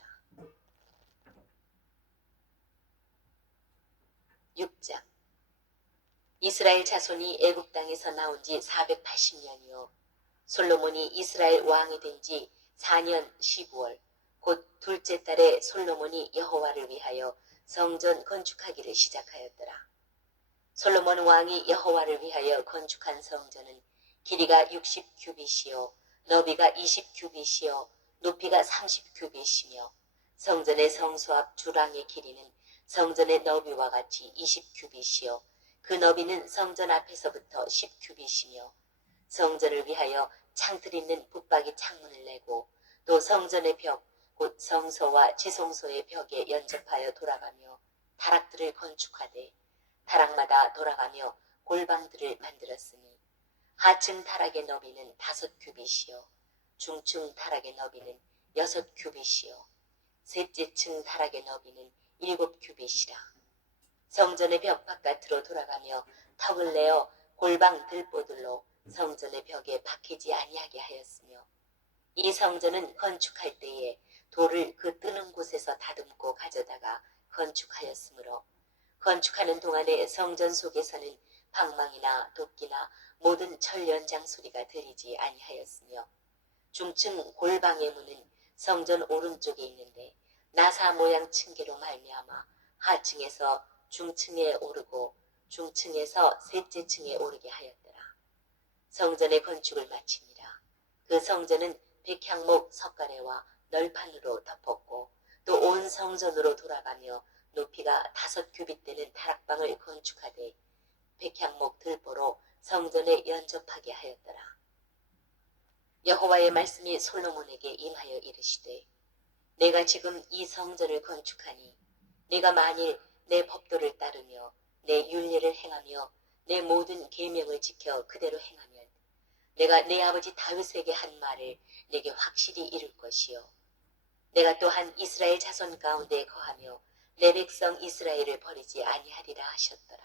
6장 이스라엘 자손이 애굽 땅에서 나온 지 480년이요 솔로몬이 이스라엘 왕이 된 지 4년 15월 곧 둘째 달에 솔로몬이 여호와를 위하여 성전 건축하기를 시작하였더라. 솔로몬 왕이 여호와를 위하여 건축한 성전은 길이가 60규빗이요 너비가 20규빗이요 높이가 30규빗이며 성전의 성소 앞 주랑의 길이는 성전의 너비와 같이 20규빗이요 그 너비는 성전 앞에서부터 10규빗이며 성전을 위하여 창틀 있는 붙박이 창문을 내고 또 성전의 벽 곧 성소와 지성소의 벽에 연접하여 돌아가며 다락들을 건축하되 다락마다 돌아가며 골방들을 만들었으니 하층 다락의 너비는 5규빗이요 중층 다락의 너비는 6규빗이요 셋째 층 다락의 너비는 7규빗이라. 성전의 벽 바깥으로 돌아가며 턱을 내어 골방 들보들로 성전의 벽에 박히지 아니하게 하였으며 이 성전은 건축할 때에 돌을 그 뜨는 곳에서 다듬고 가져다가 건축하였으므로 건축하는 동안에 성전 속에서는 방망이나 도끼나 모든 철 연장 소리가 들리지 아니하였으며 중층 골방의 문은 성전 오른쪽에 있는데 나사 모양 층계로 말미암아 하층에서 중층에 오르고 중층에서 셋째 층에 오르게 하였더라. 성전의 건축을 마치니라. 그 성전은 백향목 석가래와 널판으로 덮었고 또 온 성전으로 돌아가며 높이가 5규빗 되는 다락방을 건축하되 백향목 들보로 성전에 연접하게 하였더라. 여호와의 말씀이 솔로몬에게 임하여 이르시되 내가 지금 이 성전을 건축하니 네가 만일 내 법도를 따르며 내 윤례를 행하며 내 모든 계명을 지켜 그대로 행하면 내가 내 아버지 다윗에게 한 말을 내게 확실히 이룰 것이요 내가 또한 이스라엘 자손 가운데 거하며 내 백성 이스라엘을 버리지 아니하리라 하셨더라.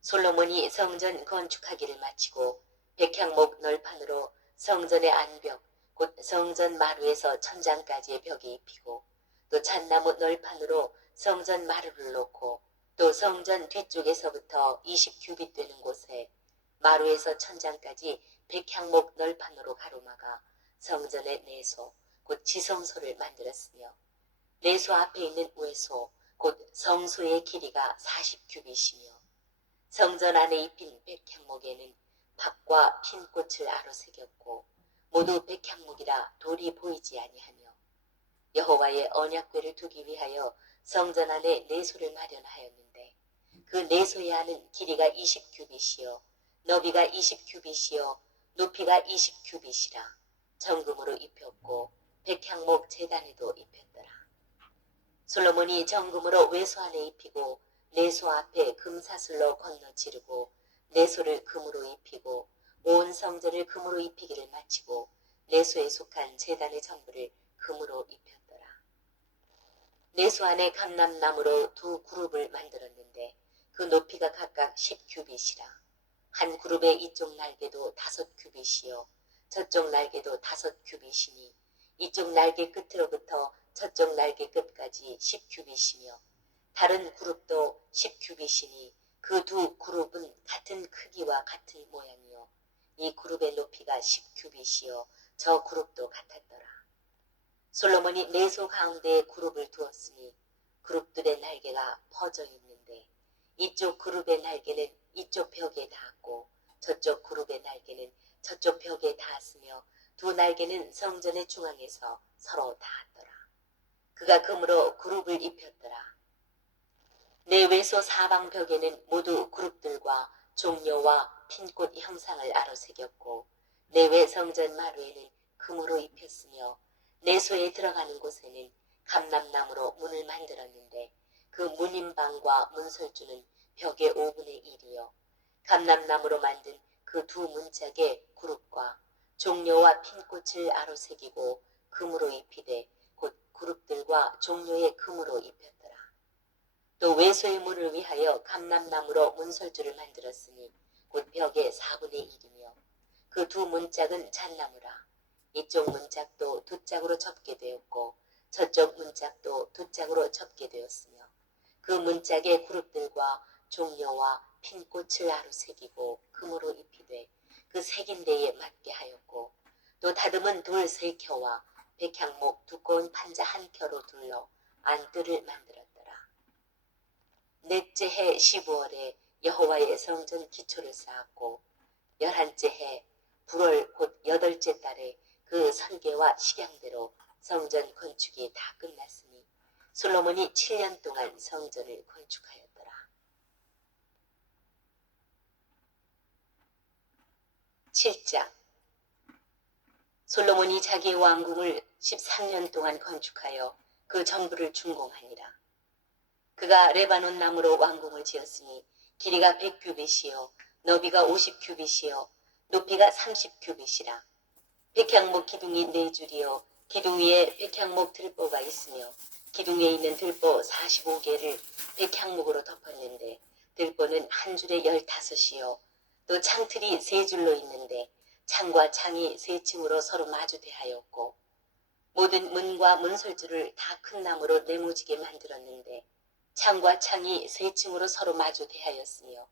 솔로몬이 성전 건축하기를 마치고 백향목 널판으로 성전의 안벽 곧 성전 마루에서 천장까지의 벽에 입히고 또 잣나무 널판으로 성전 마루를 놓고 또 성전 뒤쪽에서부터 20규빗 되는 곳에 마루에서 천장까지 백향목 널판으로 가로막아 성전의 내소 곧 지성소를 만들었으며 내소 앞에 있는 외소 곧 성소의 길이가 40규빗이며 성전 안에 입힌 백향목에는 박과 핀 꽃을 아로새겼고 모두 백향목이라 돌이 보이지 아니하며 여호와의 언약궤를 두기 위하여 성전 안에 내소를 마련하였는데 그 내소의 안은 길이가 20규빗이요 너비가 20규빗이요 높이가 20규빗이라 정금으로 입혔고 백향목 제단에도 입혔더라. 솔로몬이 정금으로 외소 안에 입히고 내소 앞에 금사슬로 건너 지르고 내소를 금으로 입히고 온 성전을 금으로 입히기를 마치고 내소에 속한 제단의 전부를 금으로 입혔더라. 내소 안에 감람나무로 두 그룹을 만들었는데 그 높이가 각각 10규빗이라. 한 그룹의 이쪽 날개도 5규빗이요 저쪽 날개도 5규빗이니 이쪽 날개 끝으로부터 저쪽 날개 끝까지 10규빗이며 다른 그룹도 10규빗이니 그 두 그룹은 같은 크기와 같은 모양이요 이 그룹의 높이가 10규빗이요 저 그룹도 같았더라. 솔로몬이 내소 가운데에 그룹을 두었으니 그룹들의 날개가 퍼져 있는데 이쪽 그룹의 날개는 이쪽 벽에 닿았고 저쪽 그룹의 날개는 저쪽 벽에 닿았으며 두 날개는 성전의 중앙에서 서로 닿았더라. 그가 금으로 그룹을 입혔더라. 내외소 사방 벽에는 모두 그룹들과 종려와 핀꽃 형상을 아로새겼고 내외 성전 마루에는 금으로 입혔으며 내소에 들어가는 곳에는 감람나무로 문을 만들었는데 그 문인방과 문설주는 벽의 5분의 1이요 감람나무로 만든 그 두 문짝의 그룹과 종려와 핀꽃을 아로새기고 금으로 입히되 곧 그룹들과 종려의 금으로 입혔더라. 또 외소의 문을 위하여 감람나무로 문설주를 만들었으니 곧 벽의 4분의 1이며 그 두 문짝은 잣나무라. 이쪽 문짝도 두 짝으로 접게 되었고 저쪽 문짝도 두 짝으로 접게 되었으며 그 문짝의 그룹들과 종려와 핀꽃을 아로새기고 금으로 입히되 그 새긴 데에 맞게 하였고 또 다듬은 돌 3켜와 백향목 두꺼운 판자 1켜로 둘러 안뜰을 만들었더라. 넷째 해 15월에 여호와의 성전 기초를 쌓았고 11째 해 불월 곧 8째 달에 그 설계와 식양대로 성전 건축이 다 끝났으니 솔로몬이 7년 동안 성전을 건축하였더라. 7장 솔로몬이 자기의 왕궁을 13년 동안 건축하여 그 전부를 준공하니라. 그가 레바논 나무로 왕궁을 지었으니 길이가 100규빗이요 너비가 50규빗이요 높이가 30규빗이라. 백향목 기둥이 4줄이요 기둥 위에 백향목 들보가 있으며 기둥에 있는 들보 45개를 백향목으로 덮었는데 들보는 한 줄에 15이요 또 창틀이 3줄로 있는데 창과 창이 3층으로 서로 마주 대하였고 모든 문과 문설주를 다 큰 나무로 네모지게 만들었는데 창과 창이 3층으로 서로 마주 대하였으며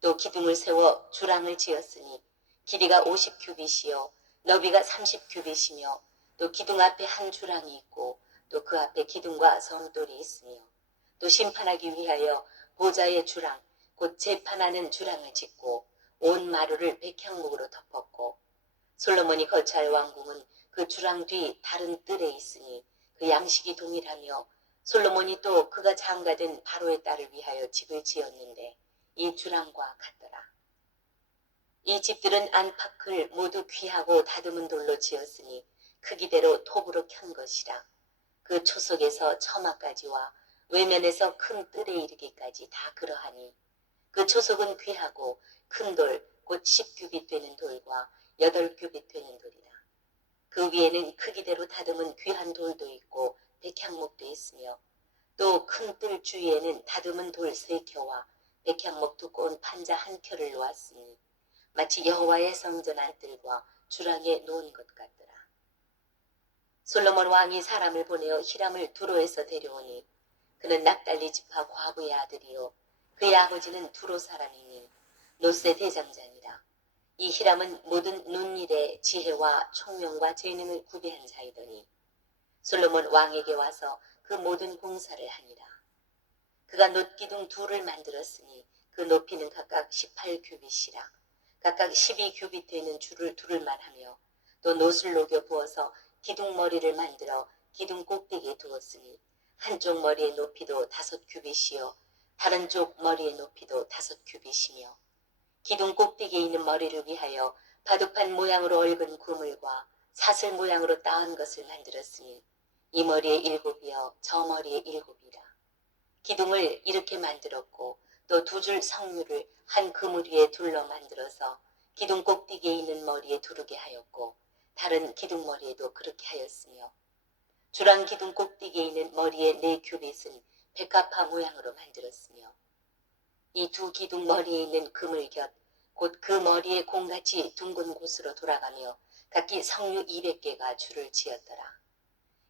또 기둥을 세워 주랑을 지었으니 길이가 50규빗이요 너비가 30규빗이며 또 기둥 앞에 한 주랑이 있고 또 그 앞에 기둥과 성돌이 있으며 또 심판하기 위하여 보좌의 주랑 곧 재판하는 주랑을 짓고 온 마루를 백향목으로 덮었고 솔로몬이 거처할 왕궁은 그 주랑 뒤 다른 뜰에 있으니 그 양식이 동일하며 솔로몬이 또 그가 장가된 바로의 딸을 위하여 집을 지었는데 이 주랑과 같더라. 이 집들은 안팎을 모두 귀하고 다듬은 돌로 지었으니 크기대로 톱으로 켠 것이라. 그 초석에서 처마까지와 외면에서 큰 뜰에 이르기까지 다 그러하니 그 초석은 귀하고 큰 돌 곧 10규빗 되는 돌과 8규빗 되는 돌이라. 그 위에는 크기대로 다듬은 귀한 돌도 있고 백향목도 있으며 또 큰 뜰 주위에는 다듬은 돌 3켜와 백향목 두꺼운 판자 1켜를 놓았으니 마치 여호와의 성전 안뜰과 주랑에 놓은 것 같더라. 솔로몬 왕이 사람을 보내어 히람을 두로에서 데려오니 그는 납달리 지파 과부의 아들이요 그의 아버지는 두로 사람이니 노세 대장장이라. 이 히람은 모든 눈일의 지혜와 총명과 재능을 구비한 자이더니 솔로몬 왕에게 와서 그 모든 공사를 하니라. 그가 놋기둥 둘을 만들었으니 그 높이는 각각 18규빗이라. 각각 12규빗 되는 줄을 두를만 하며 또 놋을 녹여 부어서 기둥 머리를 만들어 기둥 꼭대기에 두었으니 한쪽 머리의 높이도 5규빗이요 다른 쪽 머리의 높이도 5규빗이며 기둥 꼭대기에 있는 머리를 위하여 바둑판 모양으로 얽은 구물과 사슬 모양으로 따은 것을 만들었으니 이 머리에 7이요 저 머리에 7이라. 기둥을 이렇게 만들었고 또 2줄 석류를 한 그물 위에 둘러 만들어서 기둥 꼭대기에 있는 머리에 두르게 하였고 다른 기둥 머리에도 그렇게 하였으며 주랑 기둥 꼭대기에 있는 머리의 4규빗은 백합화 모양으로 만들었으며 이 두 기둥 머리에 있는 그물 곁 곧 그 머리에 공같이 둥근 곳으로 돌아가며 각기 석류 200개가 줄을 지었더라.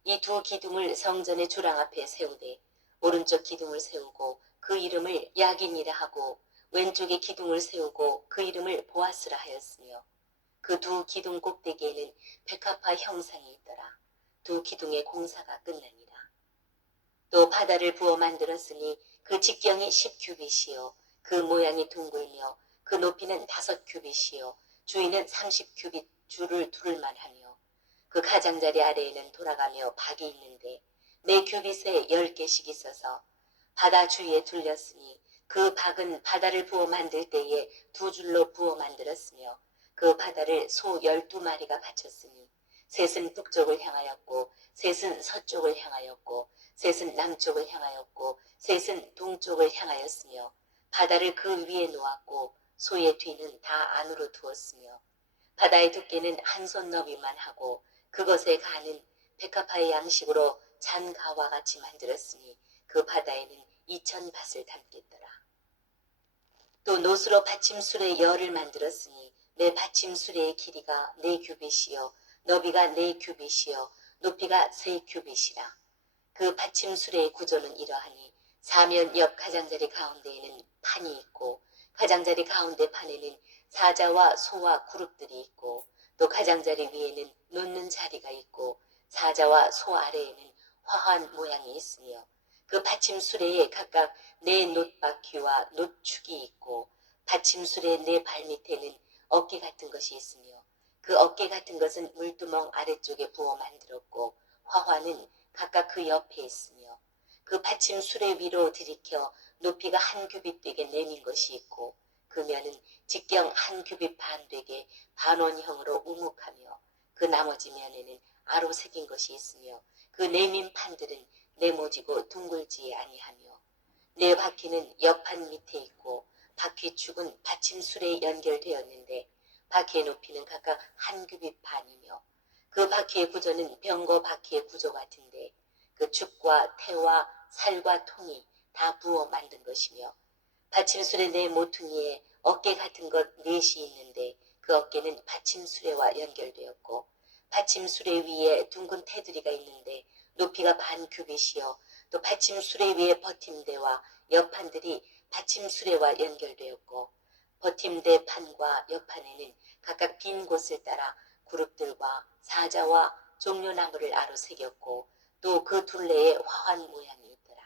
이 두 기둥을 성전의 주랑 앞에 세우되 오른쪽 기둥을 세우고 그 이름을 야긴이라 하고 왼쪽에 기둥을 세우고 그 이름을 보아스라 하였으며 그 두 기둥 꼭대기에는 백합화 형상이 있더라. 두 기둥의 공사가 끝나니라. 또 바다를 부어 만들었으니 그 직경이 10규빗이요 그 모양이 둥글며 그 높이는 5규빗이요 주위는 30규빗 줄을 두를 만하며 그 가장자리 아래에는 돌아가며 박이 있는데 네 규빗에 10개씩 있어서 바다 주위에 둘렸으니 그 박은 바다를 부어 만들 때에 두 줄로 부어 만들었으며 그 바다를 소 12마리가 바쳤으니 셋은 북쪽을 향하였고 셋은 서쪽을 향하였고 셋은 남쪽을 향하였고 셋은 동쪽을 향하였으며 바다를 그 위에 놓았고 소의 뒤는 다 안으로 두었으며 바다의 두께는 한 손 너비만 하고 그것에 가는 백합화의 양식으로 잔가와 같이 만들었으니 그 바다에는 2000밭을 담겠더라. 또 노수로 받침수레 열을 만들었으니 내 받침수레의 길이가 4규빗이요 너비가 4규빗이요 높이가 3규빗이라. 그 받침수레의 구조는 이러하니 사면 옆 가장자리 가운데에는 판이 있고 가장자리 가운데 판에는 사자와 소와 그룹들이 있고 또 가장자리 위에는 놓는 자리가 있고 사자와 소 아래에는 화환 모양이 있으며 그 받침수레에 각각 4 놋바퀴와 놋축이 있고 받침수레 4 발밑에는 어깨 같은 것이 있으며 그 어깨 같은 것은 물두멍 아래쪽에 부어 만들었고 화환은 각각 그 옆에 있으며 그 받침수레 위로 들이켜 높이가 1규빗 되게 내민 것이 있고 그 면은 직경 1규빗 반 되게 반원형으로 우묵하며 그 나머지 면에는 아로 새긴 것이 있으며 그 내민 판들은 네모지고 둥글지 아니하며 네 바퀴는 옆판 밑에 있고 바퀴축은 받침술에 연결되었는데 바퀴의 높이는 각각 1규빗 반이며 그 바퀴의 구조는 병거 바퀴의 구조 같은데 그 축과 태와 살과 통이 다 부어 만든 것이며 받침술의 네 모퉁이에 어깨 같은 것 4이 있는데 그 어깨는 받침수레와 연결되었고 받침수레 위에 둥근 테두리가 있는데 높이가 반 규빗이요 또 받침수레 위에 버팀대와 옆판들이 받침수레와 연결되었고 버팀대 판과 옆판에는 각각 빈 곳을 따라 그룹들과 사자와 종려나무를 아로 새겼고 또 그 둘레에 화환 모양이 있더라.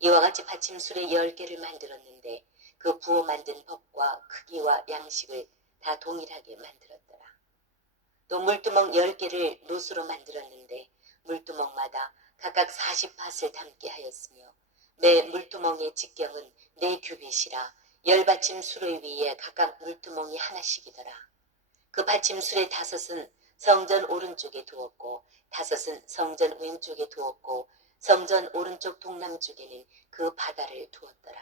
이와 같이 받침술에 10개를 만들었는데 그 부어 만든 법과 크기와 양식을 다 동일하게 만들었더라. 또 물두멍 10개를 노수로 만들었는데 물두멍마다 각각 40밭을 담게 하였으며 매 물두멍의 직경은 4규빗이라 10받침 수레 위에 각각 물두멍이 하나씩이더라. 그 받침술의 5은 성전 오른쪽에 두었고 5은 성전 왼쪽에 두었고 성전 오른쪽 동남쪽에는 그 바다를 두었더라.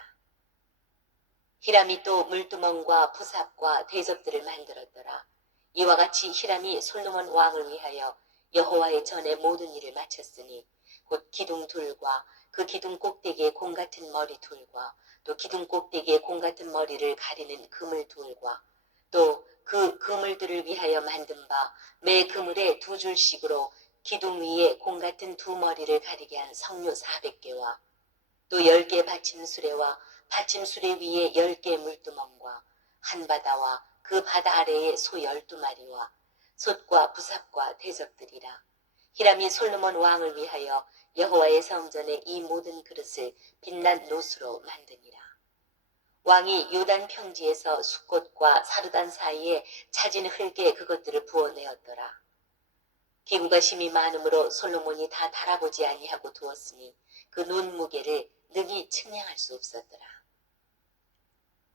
히람이 또 물두멍과 부삽과 대접들을 만들었더라. 이와 같이 히람이 솔로몬 왕을 위하여 여호와의 전에 모든 일을 마쳤으니 곧 기둥 둘과 그 기둥 꼭대기에 공 같은 머리 둘과 또 기둥 꼭대기에 공 같은 머리를 가리는 그물 둘과 또 그 그물들을 위하여 만든 바 매 그물에 2줄씩으로 기둥 위에 공 같은 2머리를 가리게 한 석류 400개와 또 10개 받침수레와 받침수레 위에 10개 물두멍과 한 바다와 그 바다 아래에 소 12마리와 솥과 부삽과 대접들이라. 히람이 솔로몬 왕을 위하여 여호와의 성전에 이 모든 그릇을 빛난 노수로 만드니라. 왕이 요단 평지에서 숫꽃과 사르단 사이에 차진 흙에 그것들을 부어내었더라. 기구가 심히 많으므로 솔로몬이 다 달아보지 아니하고 두었으니 그 논 무게를 능히 측량할 수 없었더라.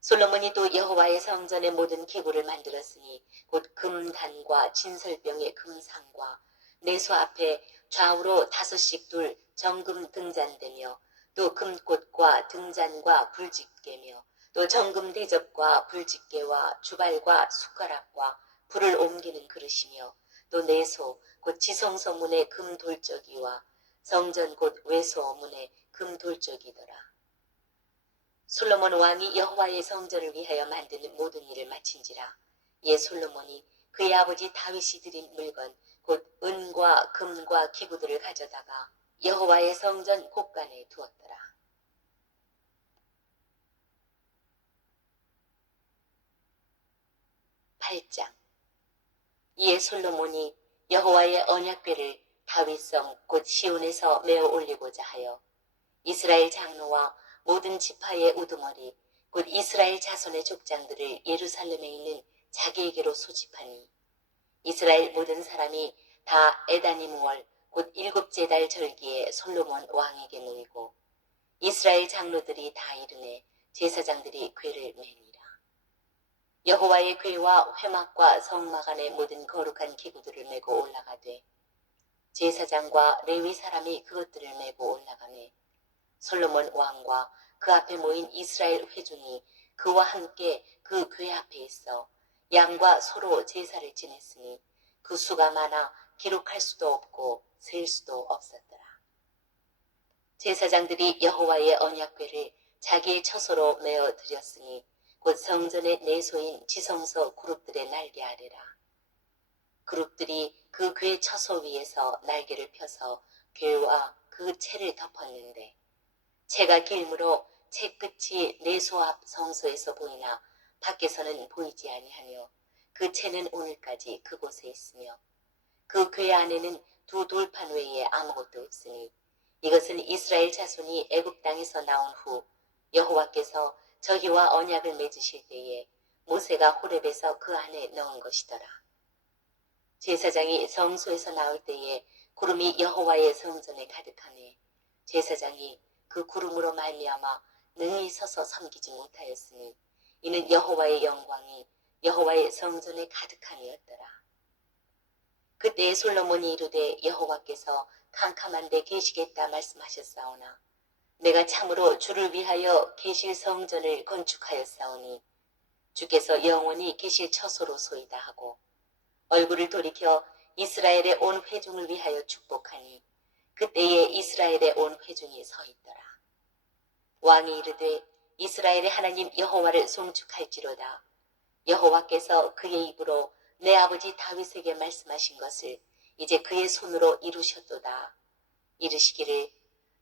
솔로몬이 또 여호와의 성전의 모든 기구를 만들었으니 곧 금단과 진설병의 금상과 내소 앞에 좌우로 5씩 둘 정금 등잔대며 또 금꽃과 등잔과 불집게며 또 정금 대접과 불집게와 주발과 숟가락과 불을 옮기는 그릇이며 또 내소 곧 지성소 문의 금돌적이와 성전 곧 외소 문의 금돌적이더라. 솔로몬 왕이 여호와의 성전을 위하여 만드는 모든 일을 마친지라. 이에 솔로몬이 그의 아버지 다윗이 드린 물건 곧 은과 금과 기구들을 가져다가 여호와의 성전 곳간에 두었더라. 8장. 이에 솔로몬이 여호와의 언약궤를 다윗성 곧 시온에서 메어 올리고자 하여 이스라엘 장로와 모든 지파의 우두머리 곧 이스라엘 자손의 족장들을 예루살렘에 있는 자기에게로 소집하니 이스라엘 모든 사람이 다 에다니므월 곧 일곱째 달 절기에 솔로몬 왕에게 모이고 이스라엘 장로들이 다 이르매 제사장들이 궤를 매니라. 여호와의 궤와 회막과 성막 안의 모든 거룩한 기구들을 메고 올라가되 제사장과 레위 사람이 그것들을 메고 올라가매 솔로몬 왕과 그 앞에 모인 이스라엘 회중이 그와 함께 그 궤 앞에 있어 양과 소로 제사를 지냈으니 그 수가 많아 기록할 수도 없고 셀 수도 없었더라. 제사장들이 여호와의 언약궤를 자기의 처소로 메어 드렸으니 곧 성전의 내소인 지성소 그룹들의 날개 아래라. 그룹들이 그 궤 처소 위에서 날개를 펴서 궤와 그 채를 덮었는데 채가 길므로 채 끝이 내소 앞 성소에서 보이나 밖에서는 보이지 아니하며 그 채는 오늘까지 그곳에 있으며 그 궤 안에는 두 돌판 외에 아무것도 없으니 이것은 이스라엘 자손이 애굽 땅에서 나온 후 여호와께서 저희와 언약을 맺으실 때에 모세가 호렙에서 그 안에 넣은 것이더라. 제사장이 성소에서 나올 때에 구름이 여호와의 성전에 가득하매 제사장이 그 구름으로 말미암아 능히 서서 섬기지 못하였으니 이는 여호와의 영광이 여호와의 성전에 가득함이었더라. 그때 솔로몬이 이르되 여호와께서 캄캄한 데 계시겠다 말씀하셨사오나 내가 참으로 주를 위하여 계실 성전을 건축하였사오니 주께서 영원히 계실 처소로소이다 하고 얼굴을 돌이켜 이스라엘의 온 회중을 위하여 축복하니 그때에 이스라엘의 온 회중이 서 있더라. 왕이 이르되 이스라엘의 하나님 여호와를 송축할지로다. 여호와께서 그의 입으로 내 아버지 다윗에게 말씀하신 것을 이제 그의 손으로 이루셨도다. 이르시기를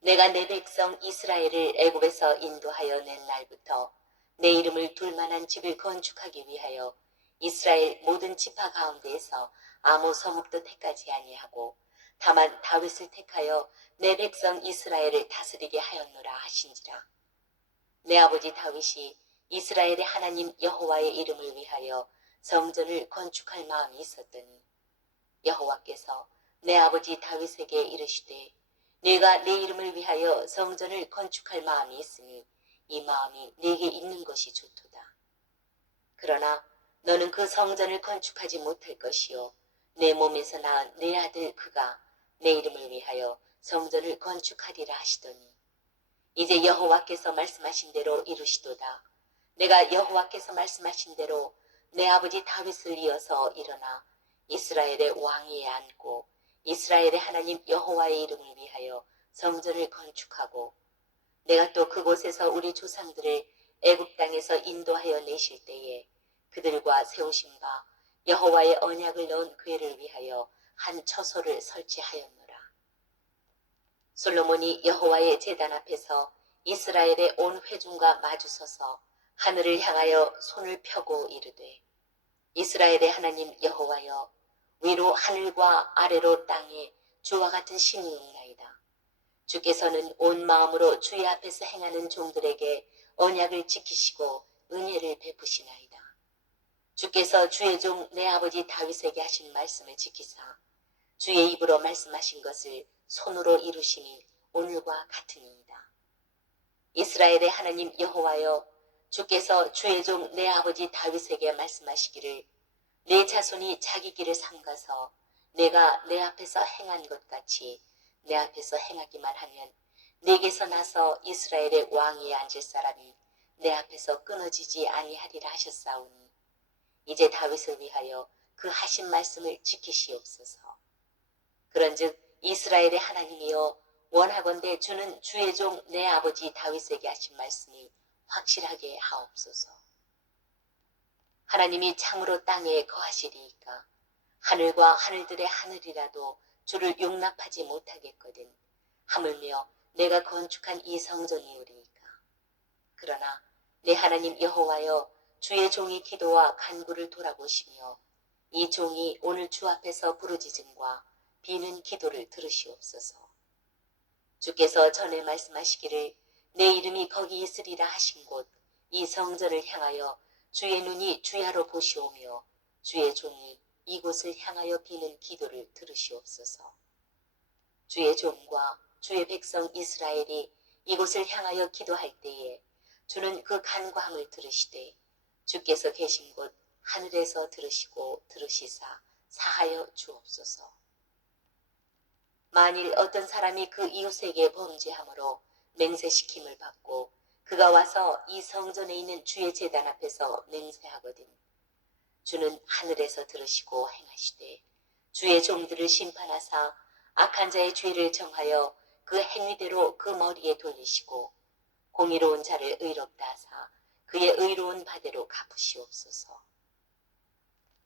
내가 내 백성 이스라엘을 애굽에서 인도하여 낸 날부터 내 이름을 둘 만한 집을 건축하기 위하여 이스라엘 모든 지파 가운데에서 아무 성읍도 택하지 아니하고 다만 다윗을 택하여 내 백성 이스라엘을 다스리게 하였노라 하신지라. 내 아버지 다윗이 이스라엘의 하나님 여호와의 이름을 위하여 성전을 건축할 마음이 있었더니 여호와께서 내 아버지 다윗에게 이르시되 네가 내 이름을 위하여 성전을 건축할 마음이 있으니 이 마음이 네게 있는 것이 좋도다. 그러나 너는 그 성전을 건축하지 못할 것이요 내 몸에서 낳은 내 아들 그가 내 이름을 위하여 성전을 건축하리라 하시더니 이제 여호와께서 말씀하신 대로 이루시도다. 내가 여호와께서 말씀하신 대로 내 아버지 다윗을 이어서 일어나 이스라엘의 왕위에 앉고 이스라엘의 하나님 여호와의 이름을 위하여 성전을 건축하고 내가 또 그곳에서 우리 조상들을 애굽 땅에서 인도하여 내실 때에 그들과 세우신 바 여호와의 언약을 넣은 궤를 위하여 한 처소를 설치하였노라. 솔로몬이 여호와의 제단 앞에서 이스라엘의 온 회중과 마주서서 하늘을 향하여 손을 펴고 이르되 이스라엘의 하나님 여호와여 위로 하늘과 아래로 땅에 주와 같은 신이 없나이다. 주께서는 온 마음으로 주의 앞에서 행하는 종들에게 언약을 지키시고 은혜를 베푸시나이다. 주께서 주의 종 내 아버지 다윗에게 하신 말씀을 지키사 주의 입으로 말씀하신 것을 손으로 이루심이 오늘과 같으니이다. 이스라엘의 하나님 여호와여 주께서 주의 종 내 아버지 다윗에게 말씀하시기를 내 자손이 자기 길을 삼가서 내가 내 앞에서 행한 것 같이 내 앞에서 행하기만 하면 내게서 나서 이스라엘의 왕위에 앉을 사람이 내 앞에서 끊어지지 아니하리라 하셨사오니 이제 다윗을 위하여 그 하신 말씀을 지키시옵소서. 그런즉 이스라엘의 하나님이여 원하건대 주는 주의 종 내 아버지 다윗에게 하신 말씀이 확실하게 하옵소서. 하나님이 참으로 땅에 거하시리이까 하늘과 하늘들의 하늘이라도 주를 용납하지 못하겠거든. 하물며 내가 건축한 이 성전이오리이까. 그러나 내 하나님 여호와여, 주의 종의 기도와 간구를 돌아보시며 이 종이 오늘 주 앞에서 부르짖음과 비는 기도를 들으시옵소서. 주께서 전에 말씀하시기를 내 이름이 거기 있으리라 하신 곳 이 성전을 향하여 주의 눈이 주야로 보시오며 주의 종이 이곳을 향하여 비는 기도를 들으시옵소서. 주의 종과 주의 백성 이스라엘이 이곳을 향하여 기도할 때에 주는 그 간구함을 들으시되 주께서 계신 곳 하늘에서 들으시고 들으시사 사하여 주옵소서. 만일 어떤 사람이 그 이웃에게 범죄함으로 맹세시킴을 받고 그가 와서 이 성전에 있는 주의 제단 앞에서 맹세하거든 주는 하늘에서 들으시고 행하시되 주의 종들을 심판하사 악한 자의 죄를 정하여 그 행위대로 그 머리에 돌리시고 공의로운 자를 의롭다 하사 그의 의로운 바대로 갚으시옵소서.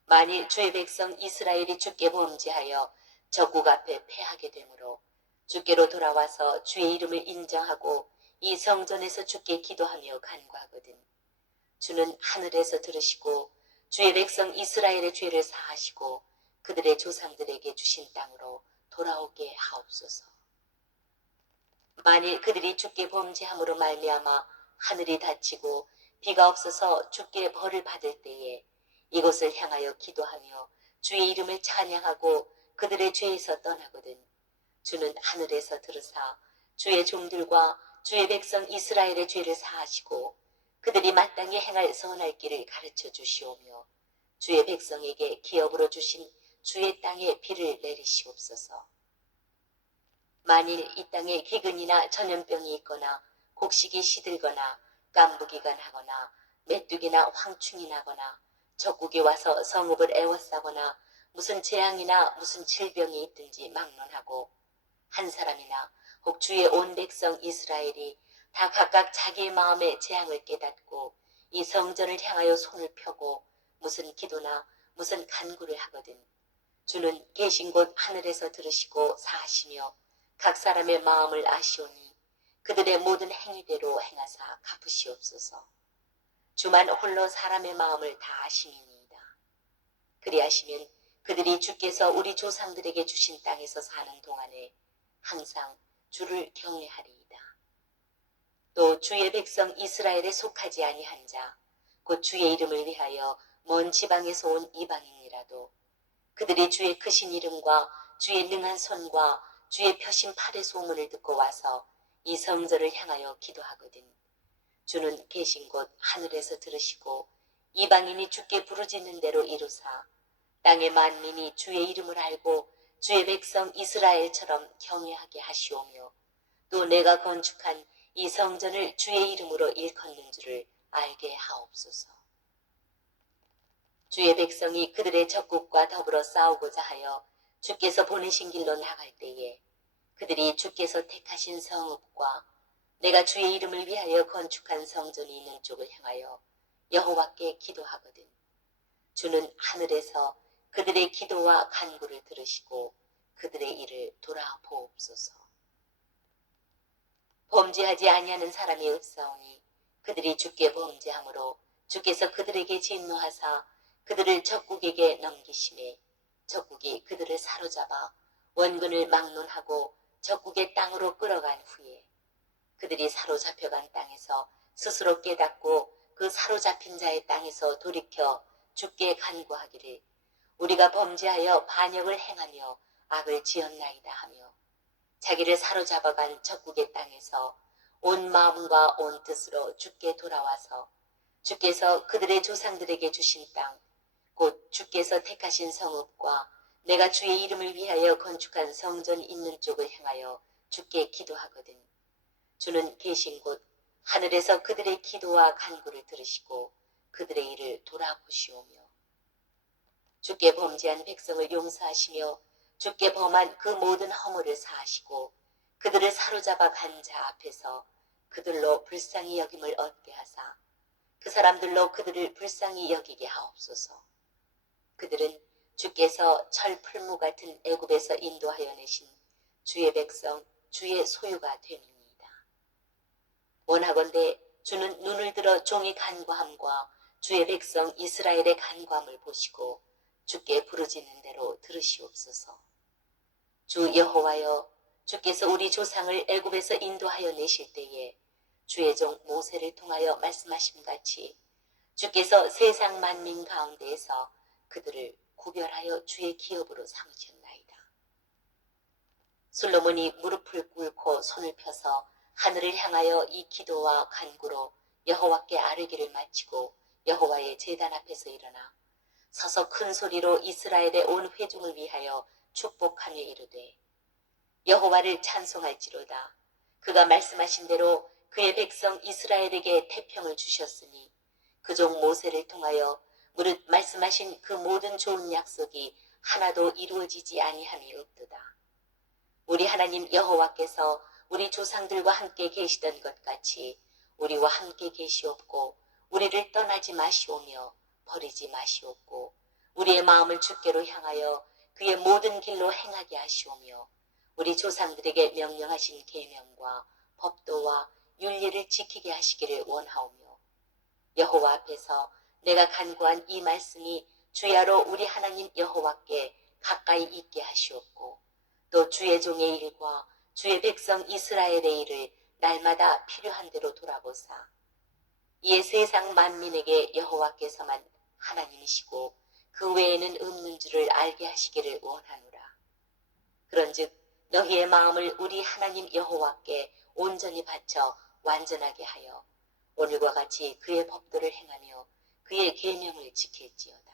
만일 주의 백성 이스라엘이 주께 범죄하여 적국 앞에 패하게 되므로 주께로 돌아와서 주의 이름을 인정하고 이 성전에서 주께 기도하며 간구하거든 주는 하늘에서 들으시고 주의 백성 이스라엘의 죄를 사하시고 그들의 조상들에게 주신 땅으로 돌아오게 하옵소서. 만일 그들이 주께 범죄함으로 말미암아 하늘이 닫히고 비가 없어서 주께 벌을 받을 때에 이곳을 향하여 기도하며 주의 이름을 찬양하고 그들의 죄에서 떠나거든 주는 하늘에서 들으사 주의 종들과 주의 백성 이스라엘의 죄를 사하시고 그들이 마땅히 행할 선할 길을 가르쳐 주시오며 주의 백성에게 기업으로 주신 주의 땅에 비를 내리시옵소서. 만일 이 땅에 기근이나 전염병이 있거나 곡식이 시들거나 깐부기가 나거나 메뚜기나 황충이 나거나 적국이 와서 성읍을 에워싸거나 무슨 재앙이나 무슨 질병이 있든지 막론하고 한 사람이나 혹 주의 온 백성 이스라엘이 다 각각 자기의 마음의 재앙을 깨닫고 이 성전을 향하여 손을 펴고 무슨 기도나 무슨 간구를 하거든 주는 계신 곳 하늘에서 들으시고 사하시며 각 사람의 마음을 아시오니 그들의 모든 행위대로 행하사 갚으시옵소서. 주만 홀로 사람의 마음을 다 아심이니이다. 그리하시면 그들이 주께서 우리 조상들에게 주신 땅에서 사는 동안에 항상 주를 경외하리이다. 또 주의 백성 이스라엘에 속하지 아니한 자, 곧 주의 이름을 위하여 먼 지방에서 온 이방인이라도 그들이 주의 크신 이름과 주의 능한 손과 주의 펴신 팔의 소문을 듣고 와서 이 성전을 향하여 기도하거든 주는 계신 곳 하늘에서 들으시고 이방인이 주께 부르짖는 대로 이루사 땅의 만민이 주의 이름을 알고 주의 백성 이스라엘처럼 경외하게 하시오며 또 내가 건축한 이 성전을 주의 이름으로 일컫는 줄을 알게 하옵소서. 주의 백성이 그들의 적국과 더불어 싸우고자 하여 주께서 보내신 길로 나갈 때에 그들이 주께서 택하신 성읍과 내가 주의 이름을 위하여 건축한 성전이 있는 쪽을 향하여 여호와께 기도하거든 주는 하늘에서 그들의 기도와 간구를 들으시고 그들의 일을 돌아보옵소서. 범죄하지 아니하는 사람이 없사오니 그들이 주께 범죄함으로 주께서 그들에게 진노하사 그들을 적국에게 넘기심에 적국이 그들을 사로잡아 원근을 막론하고 적국의 땅으로 끌어간 후에 그들이 사로잡혀간 땅에서 스스로 깨닫고 그 사로잡힌 자의 땅에서 돌이켜 주께 간구하기를 우리가 범죄하여 반역을 행하며 악을 지었나이다 하며 자기를 사로잡아간 적국의 땅에서 온 마음과 온 뜻으로 주께 돌아와서 주께서 그들의 조상들에게 주신 땅 곧 주께서 택하신 성읍과 내가 주의 이름을 위하여 건축한 성전이 있는 쪽을 향하여 주께 기도하거든 주는 계신 곳 하늘에서 그들의 기도와 간구를 들으시고 그들의 일을 돌아보시오며 주께 범죄한 백성을 용서하시며 주께 범한 그 모든 허물을 사하시고 그들을 사로잡아 간 자 앞에서 그들로 불쌍히 여김을 얻게 하사 그 사람들로 그들을 불쌍히 여기게 하옵소서. 그들은 주께 주께서 철풀무 같은 애굽에서 인도하여 내신 주의 백성, 주의 소유가 됨이니이다. 원하건대 주는 눈을 들어 종의 간구함과 주의 백성 이스라엘의 간구함을 보시고 주께 부르짖는 대로 들으시옵소서. 주 여호와여, 주께서 우리 조상을 애굽에서 인도하여 내실 때에 주의 종 모세를 통하여 말씀하심같이 주께서 세상 만민 가운데에서 그들을 구별하여 주의 기업으로 삼으셨나이다. 솔로몬이 무릎을 꿇고 손을 펴서 하늘을 향하여 이 기도와 간구로 여호와께 아뢰기를 마치고 여호와의 제단 앞에서 일어나 서서 큰 소리로 이스라엘의 온 회중을 위하여 축복하며 이르되 여호와를 찬송할지로다. 그가 말씀하신 대로 그의 백성 이스라엘에게 태평을 주셨으니 그 종 모세를 통하여 무릇 말씀하신 그 모든 좋은 약속이 하나도 이루어지지 아니함이 없도다. 우리 하나님 여호와께서 우리 조상들과 함께 계시던 것 같이 우리와 함께 계시옵고 우리를 떠나지 마시오며 버리지 마시옵고 우리의 마음을 주께로 향하여 그의 모든 길로 행하게 하시오며 우리 조상들에게 명령하신 계명과 법도와 윤리를 지키게 하시기를 원하오며 여호와 앞에서 내가 간구한 이 말씀이 주야로 우리 하나님 여호와께 가까이 있게 하시옵고 또 주의 종의 일과 주의 백성 이스라엘의 일을 날마다 필요한 대로 돌아보사 이에 세상 만민에게 여호와께서만 하나님이시고 그 외에는 없는 줄을 알게 하시기를 원하노라. 그런즉 너희의 마음을 우리 하나님 여호와께 온전히 바쳐 완전하게 하여 오늘과 같이 그의 법도를 행하며 그의 계명을 지킬지어다.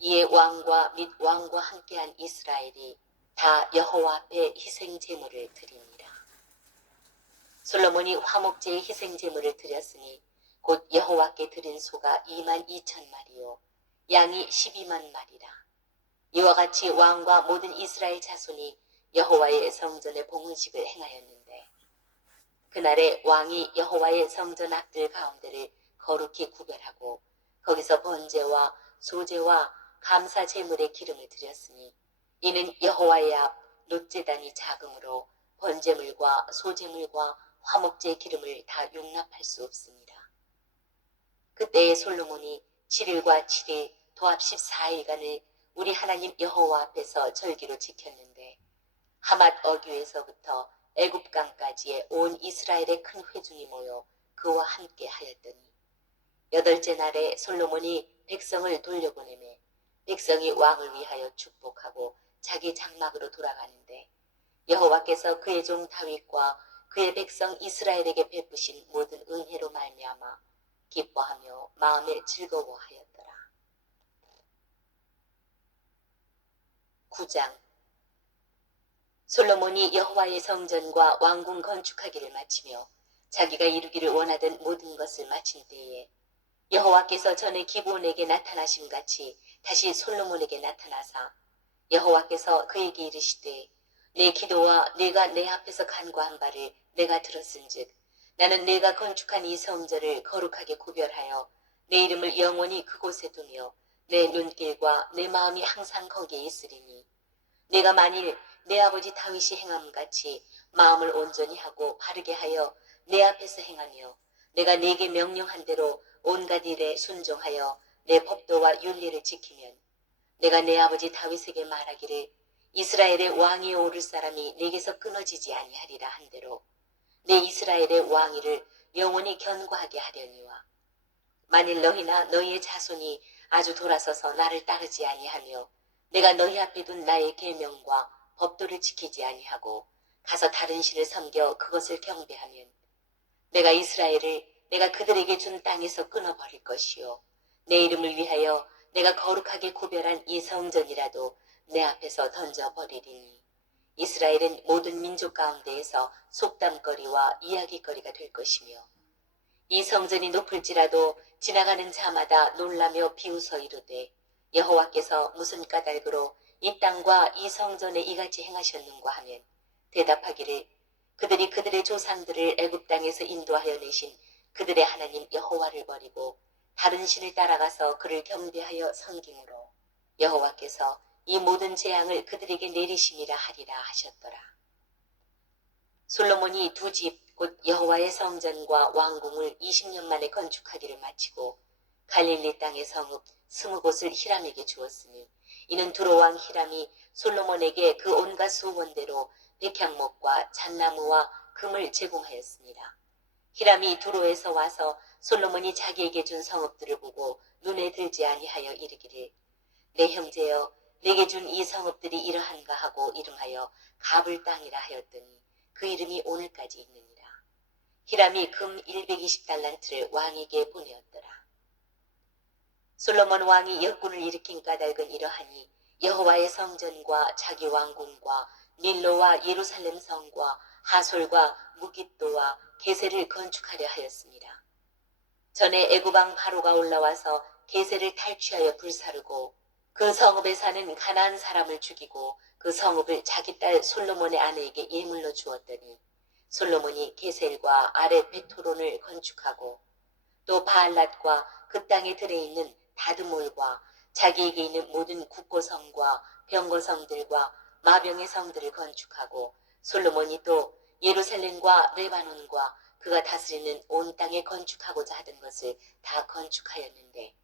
이에 왕과 및 왕과 함께한 이스라엘이 다 여호와 앞에 희생 제물을 드립니다. 솔로몬이 화목제의 희생 제물을 드렸으니 곧 여호와께 드린 소가 22,000마리요 양이 12만 마리라. 이와 같이 왕과 모든 이스라엘 자손이 여호와의 성전의 봉헌식을 행하였는데 그날에 왕이 여호와의 성전 앞들 가운데를 거룩히 구별하고 거기서 번제와 소제와 감사 제물의 기름을 드렸으니 이는 여호와의 앞 놋제단이 작으므로 번제물과 소제물과 화목제의 기름을 다 용납할 수 없습니다. 그때에 솔로몬이 7일과 7일 도합 14일간을 우리 하나님 여호와 앞에서 절기로 지켰는데 하맛 어귀에서부터 애굽강까지의 온 이스라엘의 큰 회중이 모여 그와 함께 하였더니 8째 날에 솔로몬이 백성을 돌려보내매 백성이 왕을 위하여 축복하고 자기 장막으로 돌아가는데 여호와께서 그의 종 다윗과 그의 백성 이스라엘에게 베푸신 모든 은혜로 말미암아 기뻐하며 마음에 즐거워하였더라. 9장 솔로몬이 여호와의 성전과 왕궁 건축하기를 마치며 자기가 이루기를 원하던 모든 것을 마친 때에 여호와께서 전에 기브온에게 나타나심같이 다시 솔로몬에게 나타나사 여호와께서 그에게 이르시되 내 기도와 내가 내 앞에서 간구한 바를 내가 들었은즉 나는 내가 건축한 이 성전을 거룩하게 구별하여 내 이름을 영원히 그곳에 두며 내 눈길과 내 마음이 항상 거기에 있으리니 내가 만일 내 아버지 다윗이 행함같이 마음을 온전히 하고 바르게 하여 내 앞에서 행하며 내가 네게 명령한 대로 온갖 일에 순종하여 내 법도와 윤리를 지키면 내가 내 아버지 다윗에게 말하기를 이스라엘의 왕위에 오를 사람이 내게서 끊어지지 아니하리라 한 대로 내 이스라엘의 왕위를 영원히 견고하게 하려니와 만일 너희나 너희의 자손이 아주 돌아서서 나를 따르지 아니하며 내가 너희 앞에 둔 나의 계명과 법도를 지키지 아니하고 가서 다른 신을 섬겨 그것을 경배하면 내가 이스라엘을 내가 그들에게 준 땅에서 끊어버릴 것이요 내 이름을 위하여 내가 거룩하게 구별한 이 성전이라도 내 앞에서 던져버리리니 이스라엘은 모든 민족 가운데에서 속담거리와 이야기거리가 될 것이며 이 성전이 높을지라도 지나가는 자마다 놀라며 비웃어 이르되 여호와께서 무슨 까닭으로 이 땅과 이 성전에 이같이 행하셨는가 하면 대답하기를 그들이 그들의 조상들을 애굽 땅에서 인도하여 내신 그들의 하나님 여호와를 버리고 다른 신을 따라가서 그를 경배하여 섬김으로 여호와께서 이 모든 재앙을 그들에게 내리심이라 하리라 하셨더라. 솔로몬이 두 집 곧 여호와의 성전과 왕궁을 20년 만에 건축하기를 마치고 갈릴리 땅의 성읍 20곳을 히람에게 주었으니 이는 두로왕 히람이 솔로몬에게 그 온갖 소원대로 백향목과 잣나무와 금을 제공하였습니다. 히람이 두로에서 와서 솔로몬이 자기에게 준 성읍들을 보고 눈에 들지 아니하여 이르기를 내 형제여 내게 준 이 성읍들이 이러한가 하고 이름하여 가불 땅이라 하였더니 그 이름이 오늘까지 있느니라. 히람이 금 120달란트를 왕에게 보내었더라. 솔로몬 왕이 역군을 일으킨 까닭은 이러하니 여호와의 성전과 자기 왕궁과 밀로와 예루살렘 성과 하솔과 무깃도와 게셀을 건축하려 하였습니다. 전에 애굽왕 바로가 올라와서 게셀을 탈취하여 불사르고 그 성읍에 사는 가나안 사람을 죽이고 그 성읍을 자기 딸 솔로몬의 아내에게 예물로 주었더니 솔로몬이 게셀과 아랫 베토론을 건축하고 또 바알랏과 그 땅에 들어있는 다드몰과 자기에게 있는 모든 국고성과 병거성들과 마병의 성들을 건축하고 솔로몬이 또 예루살렘과 레바논과 그가 다스리는 온 땅에 건축하고자 하던 것을 다 건축하였는데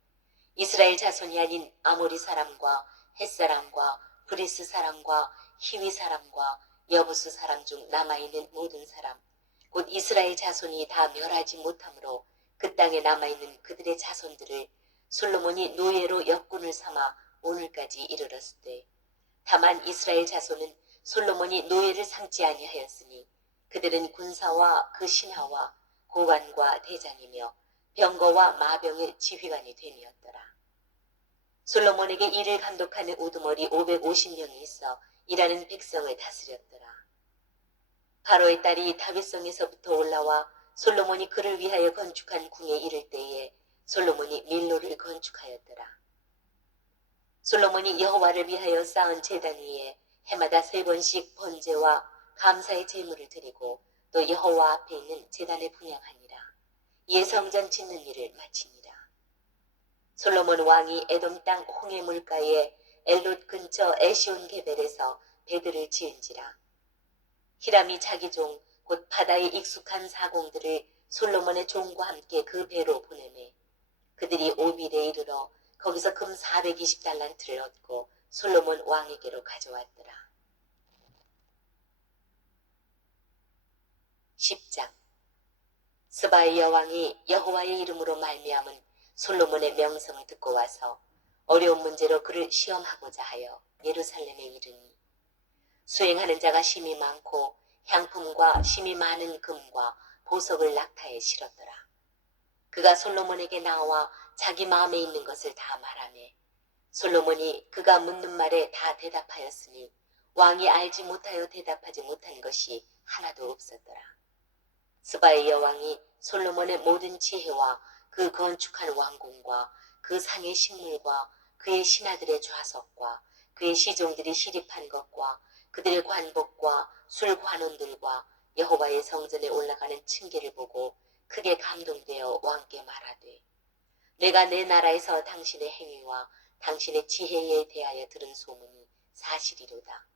이스라엘 자손이 아닌 아모리 사람과 헷 사람과 브리스 사람과 히위 사람과 여부수 사람 중 남아있는 모든 사람 곧 이스라엘 자손이 다 멸하지 못하므로 그 땅에 남아있는 그들의 자손들을 솔로몬이 노예로 역군을 삼아 오늘까지 이르렀을 때 다만 이스라엘 자손은 솔로몬이 노예를 삼지 아니하였으니 그들은 군사와 그 신하와 고관과 대장이며 병거와 마병의 지휘관이 됨이었더라. 솔로몬에게 이를 감독하는 우두머리 550명이 있어 일하는 백성을 다스렸더라. 바로의 딸이 다윗성에서부터 올라와 솔로몬이 그를 위하여 건축한 궁에 이를 때에 솔로몬이 밀로를 건축하였더라. 솔로몬이 여호와를 위하여 쌓은 제단 위에 해마다 3번씩 번제와 감사의 제물을 드리고 또 여호와 앞에 있는 제단에 분향하니라. 이에 성전 짓는 일을 마치니라. 솔로몬 왕이 에돔 땅 홍해 물가에 엘롯 근처 에시온 게벨에서 배들을 지은지라. 히람이 자기 종 곧 바다에 익숙한 사공들을 솔로몬의 종과 함께 그 배로 보내매 그들이 오빌에 이르러 거기서 금 420달란트를 얻고 솔로몬 왕에게로 가져왔더라. 10장 스바의 여왕이 여호와의 이름으로 말미암은 솔로몬의 명성을 듣고 와서 어려운 문제로 그를 시험하고자 하여 예루살렘에 이르니 수행하는 자가 심히 많고 향품과 심히 많은 금과 보석을 낙타에 실었더라. 그가 솔로몬에게 나와 자기 마음에 있는 것을 다 말하매 솔로몬이 그가 묻는 말에 다 대답하였으니 왕이 알지 못하여 대답하지 못한 것이 하나도 없었더라. 스바의 여왕이 솔로몬의 모든 지혜와 그 건축한 왕궁과 그 상의 식물과 그의 신하들의 좌석과 그의 시종들이 시립한 것과 그들의 관복과 술관원들과 여호와의 성전에 올라가는 층계를 보고 크게 감동되어 왕께 말하되 내가 내 나라에서 당신의 행위와 당신의 지혜에 대하여 들은 소문이 사실이로다.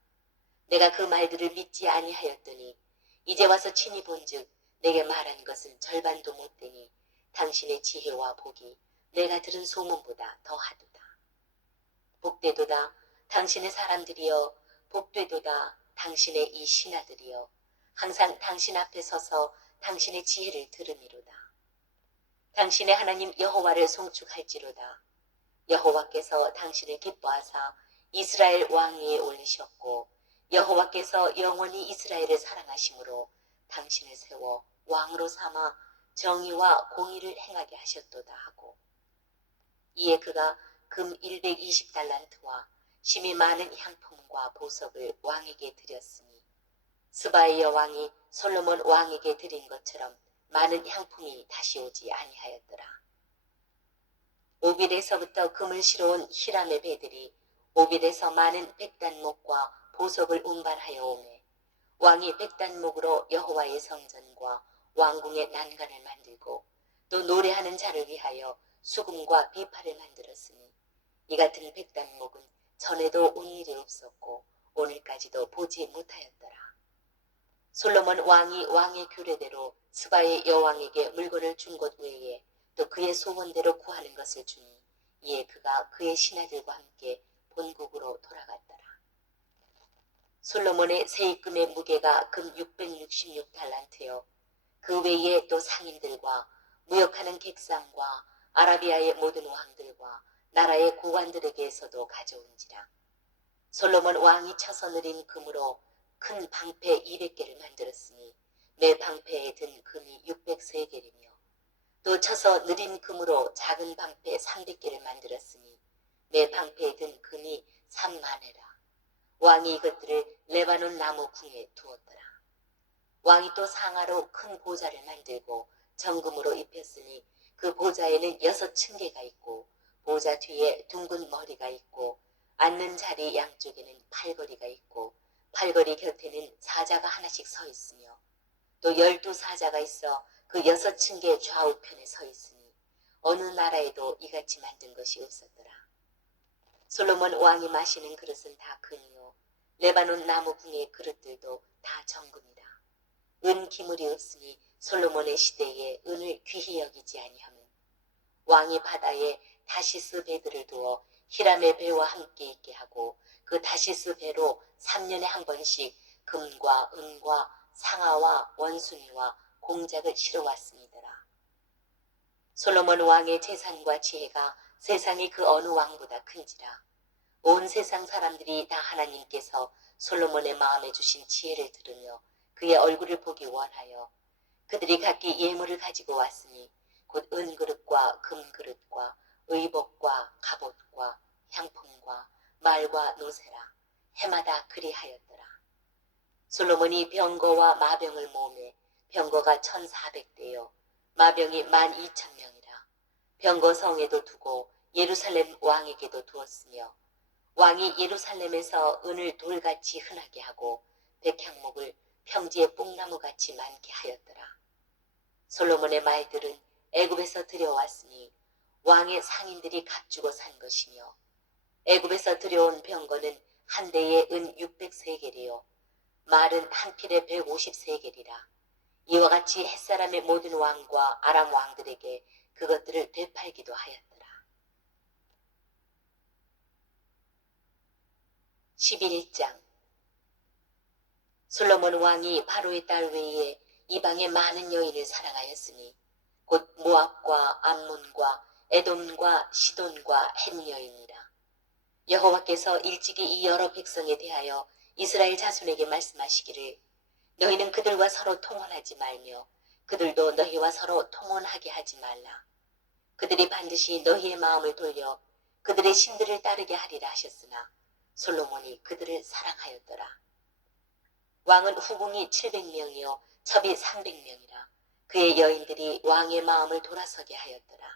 내가 그 말들을 믿지 아니하였더니 이제 와서 친히 본즉 내게 말한 것은 절반도 못되니 당신의 지혜와 복이 내가 들은 소문보다 더하도다. 복되도다 당신의 사람들이여 복되도다 당신의 이 신하들이여 항상 당신 앞에 서서 당신의 지혜를 들으미로다. 당신의 하나님 여호와를 송축할지로다. 여호와께서 당신을 기뻐하사 이스라엘 왕위에 올리셨고 여호와께서 영원히 이스라엘을 사랑하심으로 당신을 세워 왕으로 삼아 정의와 공의를 행하게 하셨도다 하고 이에 그가 금 120달란트와 심히 많은 향품과 보석을 왕에게 드렸으니 스바의 여왕이 솔로몬 왕에게 드린 것처럼 많은 향품이 다시 오지 아니하였더라. 오빌에서부터 금을 실어온 히람의 배들이 오빌에서 많은 백단목과 보석을 운반하여 오매 왕이 백단목으로 여호와의 성전과 왕궁의 난간을 만들고 또 노래하는 자를 위하여 수금과 비파를 만들었으니 이 같은 백단목은 전에도 온 일이 없었고 오늘까지도 보지 못하였더라. 솔로몬 왕이 왕의 규례대로 스바의 여왕에게 물건을 준 것 외에 또 그의 소원대로 구하는 것을 주니 이에 그가 그의 신하들과 함께 본국으로 돌아갔더라. 솔로몬의 세입금의 무게가 금 666달란트요. 그 외에 또 상인들과 무역하는 객상과 아라비아의 모든 왕들과 나라의 고관들에게서도 가져온지라. 솔로몬 왕이 쳐서 느린 금으로 큰 방패 200개를 만들었으니 매 방패에 든 금이 600세겔이며 또 쳐서 느린 금으로 작은 방패 300개를 만들었으니 매 방패에 든 금이 3만회라. 왕이 이것들을 레바논 나무 궁에 두었더라. 왕이 또 상아로 큰 보좌를 만들고 정금으로 입혔으니 그 보좌에는 6층계가 있고 보좌 뒤에 둥근 머리가 있고 앉는 자리 양쪽에는 팔걸이가 있고 팔걸이 곁에는 사자가 하나씩 서 있으며 또 12사자가 있어 그 6층계 좌우편에 서 있으니 어느 나라에도 이같이 만든 것이 없었더라. 솔로몬 왕이 마시는 그릇은 다 금이요 레바논 나무 궁의 그릇들도 다 정금이라. 은 기물이 없으니 솔로몬의 시대에 은을 귀히 여기지 아니하면 왕이 바다에 다시스 배들을 두어 히람의 배와 함께 있게 하고 그 다시스 배로 3년에 한 번씩 금과 은과 상아와 원숭이와 공작을 실어왔습니다라. 솔로몬 왕의 재산과 지혜가 세상의 그 어느 왕보다 큰지라. 온 세상 사람들이 다 하나님께서 솔로몬의 마음에 주신 지혜를 들으며 그의 얼굴을 보기 원하여 그들이 각기 예물을 가지고 왔으니 곧 은그릇과 금그릇과 의복과 갑옷과 향품과 말과 노새라. 해마다 그리하였더라. 솔로몬이 병거와 마병을 모으매 병거가 1400대요 마병이 12,000명이라. 병거 성에도 두고 예루살렘 왕에게도 두었으며 왕이 예루살렘에서 은을 돌같이 흔하게 하고 백향목을 평지의 뽕나무같이 많게 하였더라. 솔로몬의 말들은 애굽에서 들여왔으니 왕의 상인들이 값주고 산 것이며 애굽에서 들여온 병거는 한 대에 은 600세겔이요 말은 한 필에 150세겔이라. 이와 같이 햇사람의 모든 왕과 아람 왕들에게 그것들을 되팔기도 하였더라. 11장. 솔로몬 왕이 바로의 딸 외에 이방의 많은 여인을 사랑하였으니 곧 모압과 암몬과 에돔과 시돈과 헷 여인이라. 여호와께서 일찍이 이 여러 백성에 대하여 이스라엘 자손에게 말씀하시기를 너희는 그들과 서로 통혼하지 말며 그들도 너희와 서로 통혼하게 하지 말라. 그들이 반드시 너희의 마음을 돌려 그들의 신들을 따르게 하리라 하셨으나 솔로몬이 그들을 사랑하였더라. 왕은 후궁이 700명이요 첩이 300명이라. 그의 여인들이 왕의 마음을 돌아서게 하였더라.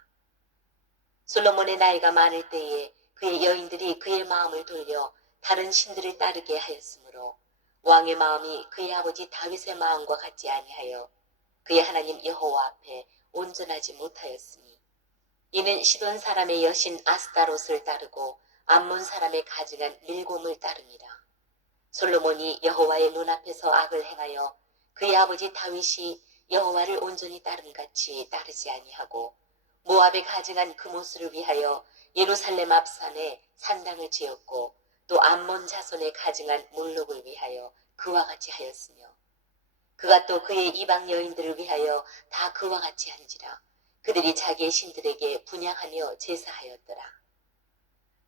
솔로몬의 나이가 많을 때에 그의 여인들이 그의 마음을 돌려 다른 신들을 따르게 하였으므로 왕의 마음이 그의 아버지 다윗의 마음과 같지 아니하여 그의 하나님 여호와 앞에 온전하지 못하였으니 이는 시돈 사람의 여신 아스타롯을 따르고 암몬 사람의 가증한 밀곰을 따릅니다. 솔로몬이 여호와의 눈앞에서 악을 행하여 그의 아버지 다윗이 여호와를 온전히 따름같이 따르지 아니하고 모압에 가증한 그모스를 위하여 예루살렘 앞산에 산당을 지었고 또 암몬 자손에 가증한 몰록을 위하여 그와 같이 하였으며 그가 또 그의 이방 여인들을 위하여 다 그와 같이 한지라. 그들이 자기의 신들에게 분향하며 제사하였더라.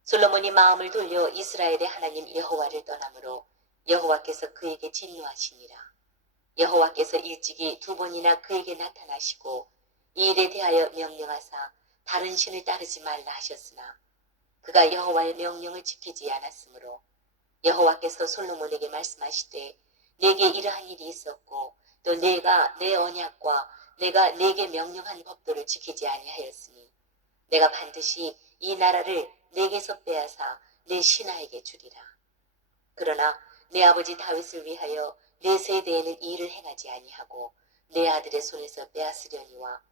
솔로몬이 마음을 돌려 이스라엘의 하나님 여호와를 떠나므로 여호와께서 그에게 진노하시니라. 여호와께서 일찍이 2번이나 그에게 나타나시고 이 일에 대하여 명령하사 다른 신을 따르지 말라 하셨으나 그가 여호와의 명령을 지키지 않았으므로 여호와께서 솔로몬에게 말씀하시되 내게 이러한 일이 있었고 또 내가 내 언약과 내가 내게 명령한 법도를 지키지 아니하였으니 내가 반드시 이 나라를 내게서 빼앗아 내 신하에게 주리라. 그러나 내 아버지 다윗을 위하여 내 세대에는 이 일을 행하지 아니하고 내 아들의 손에서 빼앗으려니와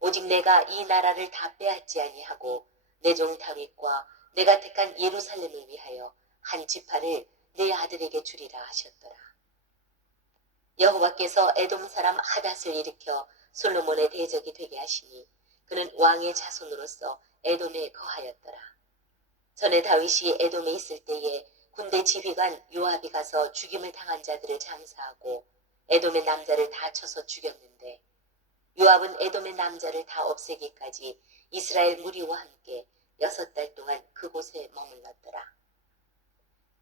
오직 내가 이 나라를 다 빼앗지 아니하고 내 종 다윗과 내가 택한 예루살렘을 위하여 한 지파를 내 아들에게 주리라 하셨더라. 여호와께서 에돔 사람 하닷을 일으켜 솔로몬의 대적이 되게 하시니 그는 왕의 자손으로서 에돔에 거하였더라. 전에 다윗이 에돔에 있을 때에 군대 지휘관 요압이 가서 죽임을 당한 자들을 장사하고 에돔의 남자를 다 쳐서 죽였는데 요압은 에돔의 남자를 다 없애기까지 이스라엘 무리와 함께 6달 동안 그곳에 머물렀더라.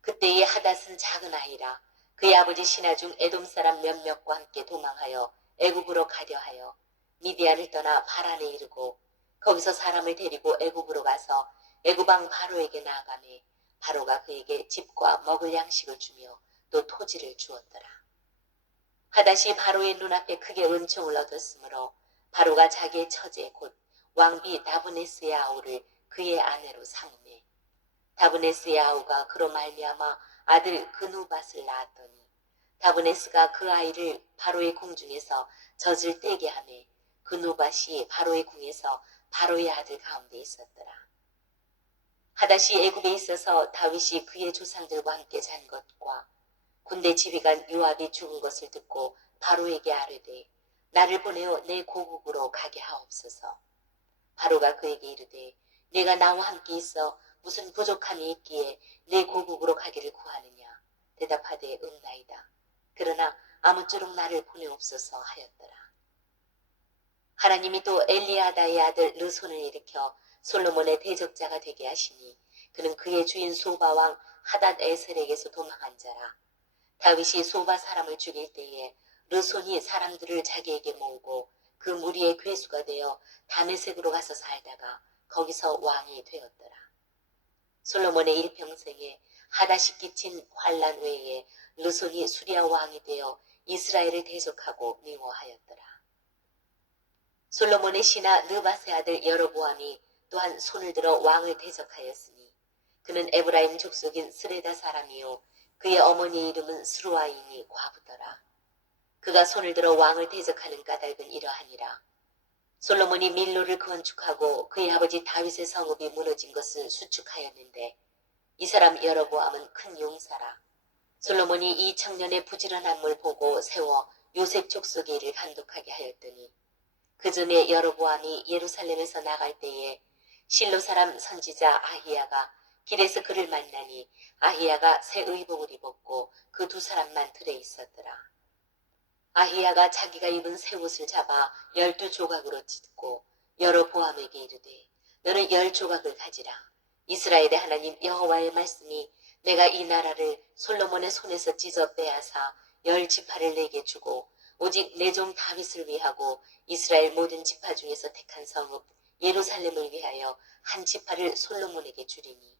그때의 하닷은 작은 아이라 그의 아버지 신하 중 에돔 사람 몇몇과 함께 도망하여 애굽으로 가려 하여 미디안을 떠나 바란에 이르고 거기서 사람을 데리고 애굽으로 가서 애굽 왕 바로에게 나아가매 바로가 그에게 집과 먹을 양식을 주며 또 토지를 주었더라. 하닷이 바로의 눈앞에 크게 은총을 얻었으므로 바로가 자기의 처제 곧 왕비 다브네스의 아우를 그의 아내로 삼으매 다브네스의 아우가 그로 말미암아 아들 그누밧을 낳았더니 다브네스가 그 아이를 바로의 궁중에서 젖을 떼게 하매 그누밧이 바로의 궁에서 바로의 아들 가운데 있었더라. 하닷이 애굽에 있어서 다윗이 그의 조상들과 함께 잔 것과 군대 지휘관 요압이 죽은 것을 듣고 바로에게 아뢰되 나를 보내어 내 고국으로 가게 하옵소서. 바로가 그에게 이르되 내가 나와 함께 있어 무슨 부족함이 있기에 내 고국으로 가기를 구하느냐. 대답하되 응나이다. 그러나 아무쪼록 나를 보내옵소서 하였더라. 하나님이 또 엘리아다의 아들 르손을 일으켜 솔로몬의 대적자가 되게 하시니 그는 그의 주인 소바 왕 하닷 에셀에게서 도망한 자라. 다윗이 소바 사람을 죽일 때에 르손이 사람들을 자기에게 모으고 그 무리의 괴수가 되어 다메섹으로 가서 살다가 거기서 왕이 되었더라. 솔로몬의 일평생에 하닷이 끼친 환란 외에 르손이 수리아 왕이 되어 이스라엘을 대적하고 미워하였더라. 솔로몬의 신하 느밧의 아들 여로보암이 또한 손을 들어 왕을 대적하였으니 그는 에브라임 족속인 스레다 사람이요 그의 어머니 이름은 스루아임이 과부더라. 그가 손을 들어 왕을 대적하는 까닭은 이러하니라. 솔로몬이 밀로를 건축하고 그의 아버지 다윗의 성읍이 무너진 것을 수축하였는데 이 사람 여로보암은 큰 용사라. 솔로몬이 이 청년의 부지런함을 보고 세워 요셉 족속의 일을 감독하게 하였더니 그 전에 여로보암이 예루살렘에서 나갈 때에 실로 사람 선지자 아히야가 길에서 그를 만나니 아히야가 새 의복을 입었고 그 두 사람만 들에 있었더라. 아히야가 자기가 입은 새 옷을 잡아 12조각으로 찢고 여로보암에게 이르되 너는 10조각을 가지라. 이스라엘의 하나님 여호와의 말씀이 내가 이 나라를 솔로몬의 손에서 찢어 빼앗아 10지파를 내게 주고 오직 내 종 다윗을 위하고 이스라엘 모든 지파 중에서 택한 성읍 예루살렘을 위하여 한 지파를 솔로몬에게 주리니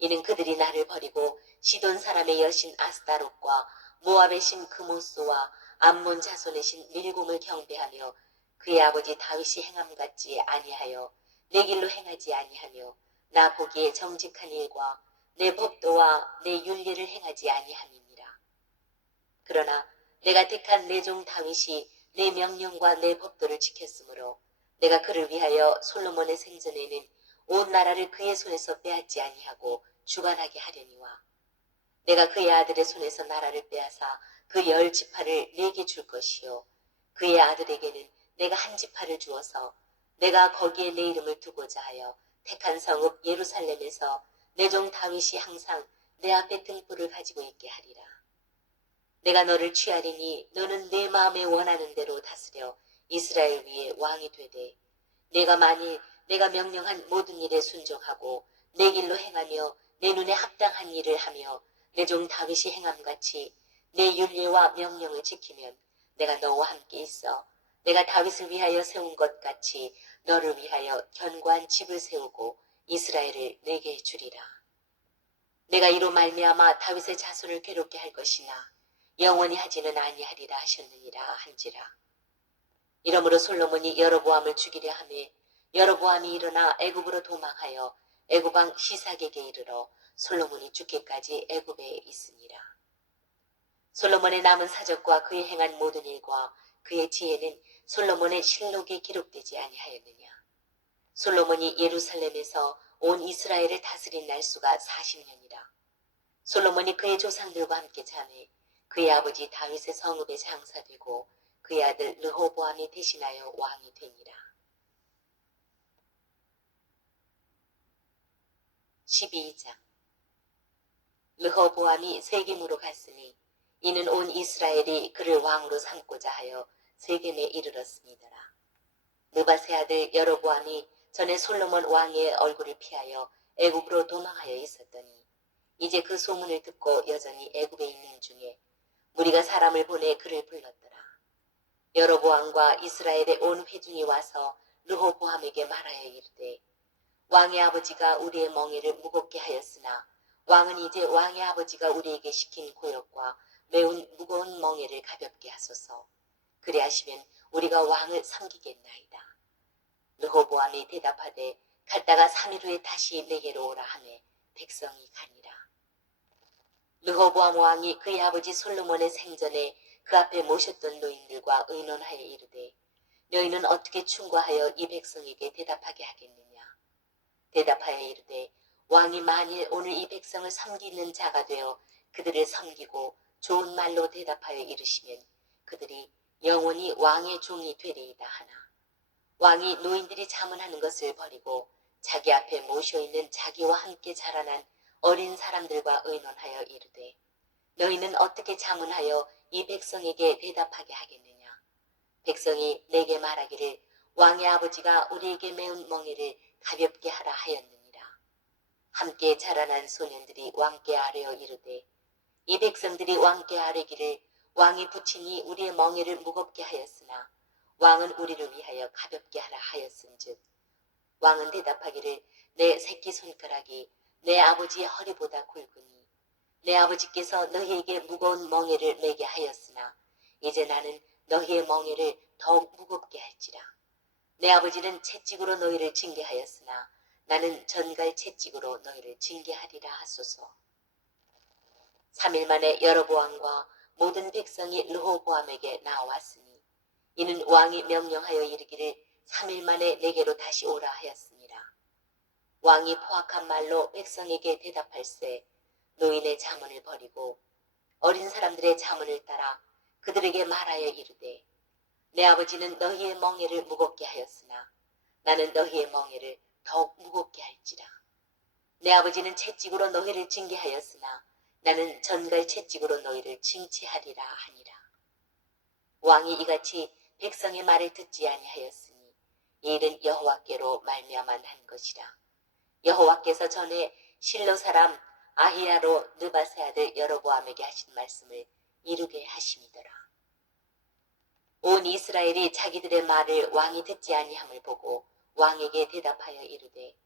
이는 그들이 나를 버리고 시돈 사람의 여신 아스타롯과 모압의 신 그모스와 암몬 자손의 신 밀곰을 경배하며 그의 아버지 다윗이 행함 같지 아니하여 내 길로 행하지 아니하며 나 보기에 정직한 일과 내 법도와 내 윤리를 행하지 아니함이니라. 그러나 내가 택한 내 종 다윗이 내 명령과 내 법도를 지켰으므로 내가 그를 위하여 솔로몬의 생전에는 온 나라를 그의 손에서 빼앗지 아니하고 주관하게 하려니와 내가 그의 아들의 손에서 나라를 빼앗아 그 10지파를 내게 줄 것이요 그의 아들에게는 내가 한 지파를 주어서 내가 거기에 내 이름을 두고자 하여 택한 성읍 예루살렘에서 내 종 다윗이 항상 내 앞에 등불을 가지고 있게 하리라. 내가 너를 취하리니 너는 내 마음에 원하는 대로 다스려 이스라엘 위에 왕이 되되 내가 만일 내가 명령한 모든 일에 순종하고 내 길로 행하며 내 눈에 합당한 일을 하며 내 종 다윗이 행함같이 내 윤리와 명령을 지키면 내가 너와 함께 있어 내가 다윗을 위하여 세운 것 같이 너를 위하여 견고한 집을 세우고 이스라엘을 내게 주리라. 내가 이로 말미암아 다윗의 자손을 괴롭게 할 것이나 영원히 하지는 아니하리라 하셨느니라 한지라. 이러므로 솔로몬이 여로보암을 죽이려 하매 여로보암이 일어나 애굽으로 도망하여 애굽 왕 시삭에게 이르러 솔로몬이 죽기까지 애굽에 있으니라. 솔로몬의 남은 사적과 그의 행한 모든 일과 그의 지혜는 솔로몬의 실록에 기록되지 아니하였느냐. 솔로몬이 예루살렘에서 온 이스라엘을 다스린 날수가 40년이라. 솔로몬이 그의 조상들과 함께 자매 그의 아버지 다윗의 성읍에 장사되고 그의 아들 르호보암이 대신하여 왕이 되니라. 12장. 르호보암이 세겜으로 갔으니 이는 온 이스라엘이 그를 왕으로 삼고자 하여 세겜에 이르렀습니다라. 느밧의 아들 여로보암이 전에 솔로몬 왕의 얼굴을 피하여 애굽으로 도망하여 있었더니 이제 그 소문을 듣고 여전히 애굽에 있는 중에 무리가 사람을 보내 그를 불렀더라. 여로보암과 이스라엘의 온 회중이 와서 르호보암에게 말하여 이르되 왕의 아버지가 우리의 멍에를 무겁게 하였으나 왕은 이제 왕의 아버지가 우리에게 시킨 고역과 매운 무거운 멍에를 가볍게 하소서. 그리하시면 우리가 왕을 섬기겠나이다. 르호보암이 대답하되 갔다가 3일 후에 다시 내게로 오라 하매 백성이 가니라. 르호보암 왕이 그의 아버지 솔로몬의 생전에 그 앞에 모셨던 노인들과 의논하여 이르되 너희는 어떻게 충고하여 이 백성에게 대답하게 하겠느냐. 대답하여 이르되 왕이 만일 오늘 이 백성을 섬기는 자가 되어 그들을 섬기고 좋은 말로 대답하여 이르시면 그들이 영원히 왕의 종이 되리이다 하나 왕이 노인들이 자문하는 것을 버리고 자기 앞에 모셔있는 자기와 함께 자라난 어린 사람들과 의논하여 이르되 너희는 어떻게 자문하여 이 백성에게 대답하게 하겠느냐. 백성이 내게 말하기를 왕의 아버지가 우리에게 매운 멍에를 가볍게 하라 하였느니라. 함께 자라난 소년들이 왕께 아뢰어 이르되 이 백성들이 왕께 아뢰기를 왕이 부친이 우리의 멍에를 무겁게 하였으나 왕은 우리를 위하여 가볍게 하라 하였은즉 왕은 대답하기를 내 새끼손가락이 내 아버지의 허리보다 굵으니 내 아버지께서 너희에게 무거운 멍에를 매게 하였으나 이제 나는 너희의 멍에를 더욱 무겁게 할지라. 내 아버지는 채찍으로 너희를 징계하였으나 나는 전갈 채찍으로 너희를 징계하리라 하소서. 3일 만에 여로보암과 모든 백성이 르호보암에게 나왔으니 이는 왕이 명령하여 이르기를 3일 만에 내게로 다시 오라 하였습니다. 왕이 포악한 말로 백성에게 대답할세 노인의 자문을 버리고 어린 사람들의 자문을 따라 그들에게 말하여 이르되 내 아버지는 너희의 멍에를 무겁게 하였으나 나는 너희의 멍에를 더욱 무겁게 할지라. 내 아버지는 채찍으로 너희를 징계하였으나 나는 전갈 채찍으로 너희를 징치하리라 하니라. 왕이 이같이 백성의 말을 듣지 아니하였으니 이 일은 여호와께로 말미암아 난 것이라. 여호와께서 전에 실로 사람 아히야로 느밧의 아들 여로보암에게 하신 말씀을 이루게 하심이더라. 온 이스라엘이 자기들의 말을 왕이 듣지 아니함을 보고 왕에게 대답하여 이르되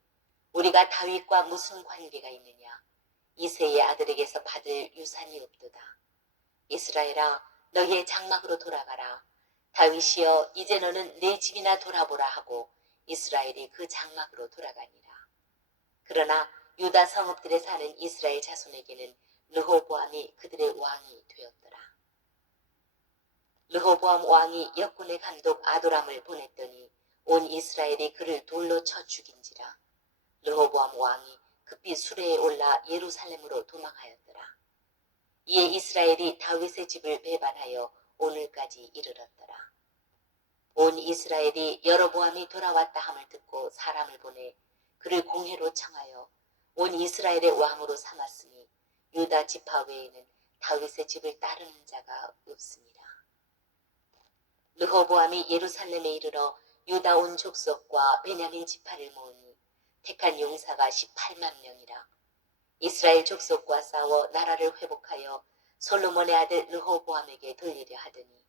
우리가 다윗과 무슨 관계가 있느냐. 이새의 아들에게서 받을 유산이 없도다. 이스라엘아 너희의 장막으로 돌아가라. 다윗이여 이제 너는 내 집이나 돌아보라 하고 이스라엘이 그 장막으로 돌아가니라. 그러나 유다 성읍들에 사는 이스라엘 자손에게는 르호보암이 그들의 왕이 되었더라. 르호보암 왕이 역군의 감독 아도람을 보냈더니 온 이스라엘이 그를 돌로 쳐 죽인지라. 르호보암 왕이 급히 수레에 올라 예루살렘으로 도망하였더라. 이에 이스라엘이 다윗의 집을 배반하여 오늘까지 이르렀더라. 온 이스라엘이 여로보암이 돌아왔다 함을 듣고 사람을 보내 그를 공회로 청하여 온 이스라엘의 왕으로 삼았으니 유다 지파 외에는 다윗의 집을 따르는 자가 없습니다. 르호보암이 예루살렘에 이르러 유다 온 족속과 베냐민 지파를 모으니 택한 용사가 18만 명이라. 이스라엘 족속과 싸워 나라를 회복하여 솔로몬의 아들 르호보암에게 돌리려 하더니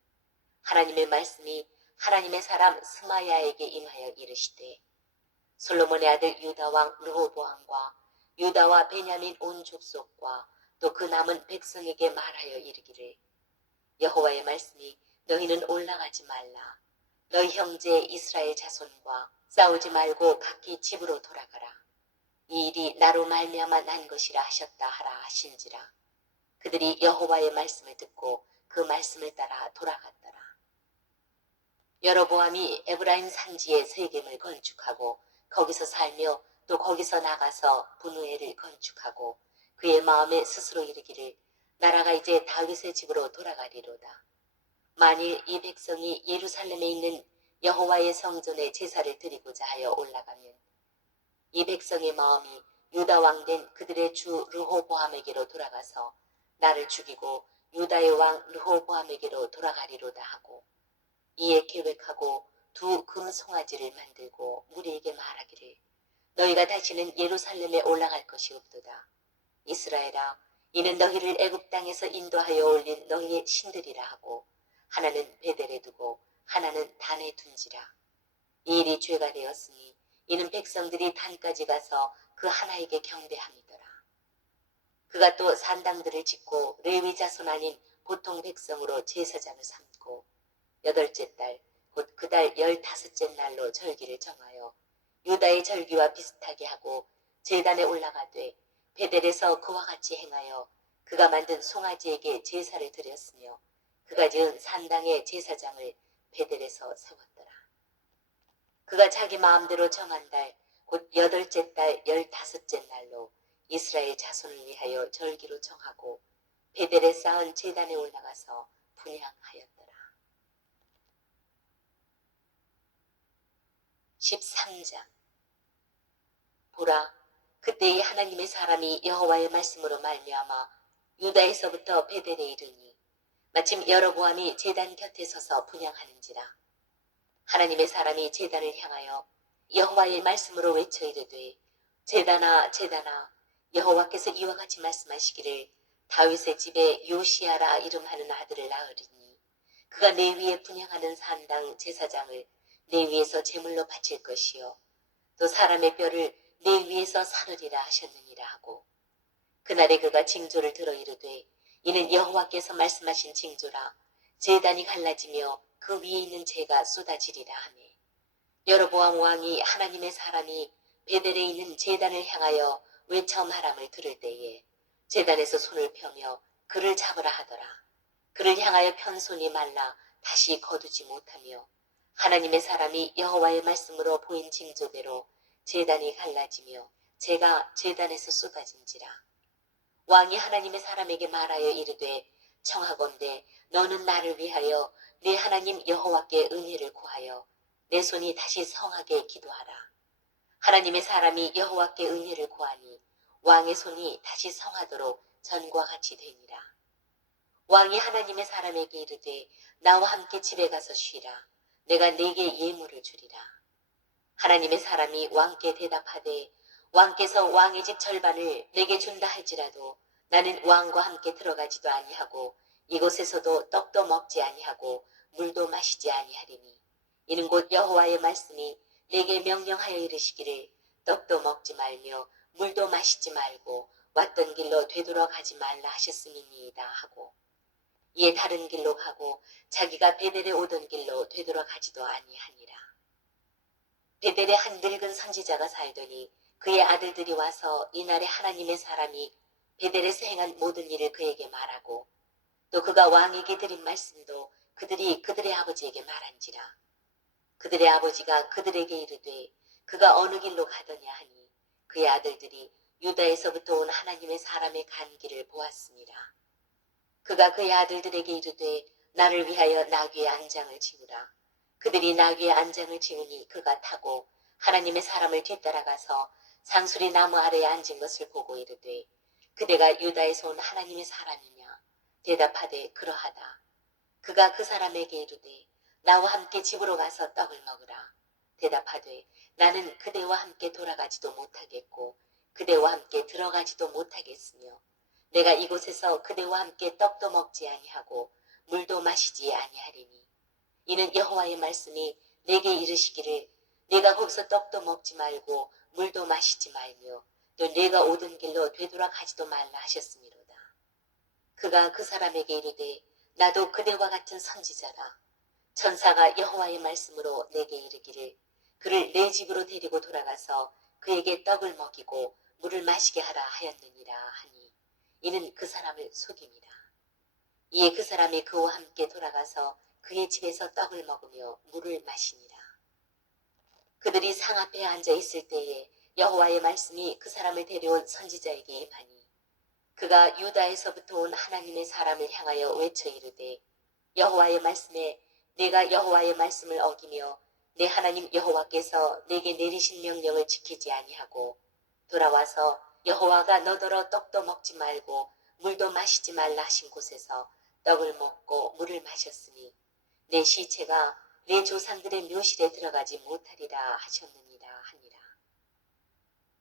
하나님의 말씀이 하나님의 사람 스마야에게 임하여 이르시되 솔로몬의 아들 유다왕 르호보암과 유다와 베냐민 온 족속과 또 그 남은 백성에게 말하여 이르기를 여호와의 말씀이 너희는 올라가지 말라. 너희 형제 이스라엘 자손과 싸우지 말고 각기 집으로 돌아가라. 이 일이 나로 말미암아 난 것이라 하셨다 하라 하신지라. 그들이 여호와의 말씀을 듣고 그 말씀을 따라 돌아갔더라. 여로보암이 에브라임 산지에 세겜을 건축하고 거기서 살며 또 거기서 나가서 분우엘을 건축하고 그의 마음에 스스로 이르기를 나라가 이제 다윗의 집으로 돌아가리로다. 만일 이 백성이 예루살렘에 있는 여호와의 성전에 제사를 드리고자 하여 올라가면 이 백성의 마음이 유다 왕된 그들의 주 르호보암에게로 돌아가서 나를 죽이고 유다의 왕 르호보암에게로 돌아가리로다 하고 이에 계획하고 두 금송아지를 만들고 무리에게 말하기를 너희가 다시는 예루살렘에 올라갈 것이 없도다. 이스라엘아 이는 너희를 애굽 땅에서 인도하여 올린 너희의 신들이라 하고 하나는 베델에 두고 하나는 단에 둔지라. 이 일이 죄가 되었으니 이는 백성들이 단까지 가서 그 하나에게 경배함이더라. 그가 또 산당들을 짓고 레위 자손 아닌 보통 백성으로 제사장을 삼고 여덟째 달 곧 그 달 15째 날로 절기를 정하여 유다의 절기와 비슷하게 하고 제단에 올라가되 베델에서 그와 같이 행하여 그가 만든 송아지에게 제사를 드렸으며 그가 지은 산당의 제사장을 베델에서 세웠더라. 그가 자기 마음대로 정한 달 곧 여덟째 달 15째 날로 이스라엘 자손을 위하여 절기로 정하고 베델에 쌓은 제단에 올라가서 분향하였더라. 13장 보라 그때의 하나님의 사람이 여호와의 말씀으로 말미암아 유다에서부터 베델에 이르니 마침 여로보암이 제단 곁에 서서 분향하는지라. 하나님의 사람이 제단을 향하여 여호와의 말씀으로 외쳐 이르되 제단아 제단아 여호와께서 이와 같이 말씀하시기를 다윗의 집에 요시아라 이름하는 아들을 낳으리니 그가 내 위에 분향하는 산당 제사장을 내 위에서 제물로 바칠 것이요 또 사람의 뼈를 내 위에서 사르리라 하셨느니라 하고 그날에 그가 징조를 들어 이르되 이는 여호와께서 말씀하신 징조라 제단이 갈라지며 그 위에 있는 재가 쏟아지리라 하네. 여로보암 왕이 하나님의 사람이 베델에 있는 제단을 향하여 외쳐 말함을 들을 때에 제단에서 손을 펴며 그를 잡으라 하더라. 그를 향하여 편 손이 말라 다시 거두지 못하며 하나님의 사람이 여호와의 말씀으로 보인 징조대로 제단이 갈라지며 재가 제단에서 쏟아진지라. 왕이 하나님의 사람에게 말하여 이르되 청하건대 너는 나를 위하여 내 하나님 여호와께 은혜를 구하여 내 손이 다시 성하게 기도하라. 하나님의 사람이 여호와께 은혜를 구하니 왕의 손이 다시 성하도록 전과 같이 되니라. 왕이 하나님의 사람에게 이르되 나와 함께 집에 가서 쉬라. 내가 네게 예물을 주리라. 하나님의 사람이 왕께 대답하되 왕께서 왕의 집 절반을 내게 준다 할지라도 나는 왕과 함께 들어가지도 아니하고 이곳에서도 떡도 먹지 아니하고 물도 마시지 아니하리니 이는 곧 여호와의 말씀이 내게 명령하여 이르시기를 떡도 먹지 말며 물도 마시지 말고 왔던 길로 되돌아가지 말라 하셨음이니이다 하고 이에 다른 길로 가고 자기가 베델에 오던 길로 되돌아가지도 아니하니라. 베델에 한 늙은 선지자가 살더니 그의 아들들이 와서 이날에 하나님의 사람이 베델에서 행한 모든 일을 그에게 말하고 또 그가 왕에게 드린 말씀도 그들이 그들의 아버지에게 말한지라. 그들의 아버지가 그들에게 이르되 그가 어느 길로 가더냐 하니 그의 아들들이 유다에서부터 온 하나님의 사람의 간 길을 보았습니다. 그가 그의 아들들에게 이르되 나를 위하여 나귀의 안장을 지우라. 그들이 나귀의 안장을 지우니 그가 타고 하나님의 사람을 뒤따라가서 상수리 나무 아래에 앉은 것을 보고 이르되 그대가 유다에서 온 하나님의 사람이냐? 대답하되 그러하다. 그가 그 사람에게 이르되 나와 함께 집으로 가서 떡을 먹으라. 대답하되 나는 그대와 함께 돌아가지도 못하겠고 그대와 함께 들어가지도 못하겠으며 내가 이곳에서 그대와 함께 떡도 먹지 아니하고 물도 마시지 아니하리니 이는 여호와의 말씀이 내게 이르시기를 내가 거기서 떡도 먹지 말고 물도 마시지 말며 또 내가 오던 길로 되돌아가지도 말라 하셨음이로다. 그가 그 사람에게 이르되 나도 그대와 같은 선지자라. 천사가 여호와의 말씀으로 내게 이르기를 그를 내 집으로 데리고 돌아가서 그에게 떡을 먹이고 물을 마시게 하라 하였느니라 하니 이는 그 사람을 속임이라. 이에 그 사람이 그와 함께 돌아가서 그의 집에서 떡을 먹으며 물을 마시니라. 그들이 상 앞에 앉아 있을 때에 여호와의 말씀이 그 사람을 데려온 선지자에게 임하니 그가 유다에서부터 온 하나님의 사람을 향하여 외쳐 이르되 여호와의 말씀에 내가 여호와의 말씀을 어기며 내 하나님 여호와께서 내게 내리신 명령을 지키지 아니하고 돌아와서 여호와가 너더러 떡도 먹지 말고 물도 마시지 말라 하신 곳에서 떡을 먹고 물을 마셨으니 내 시체가 내 조상들의 묘실에 들어가지 못하리라 하셨느니라 하니라.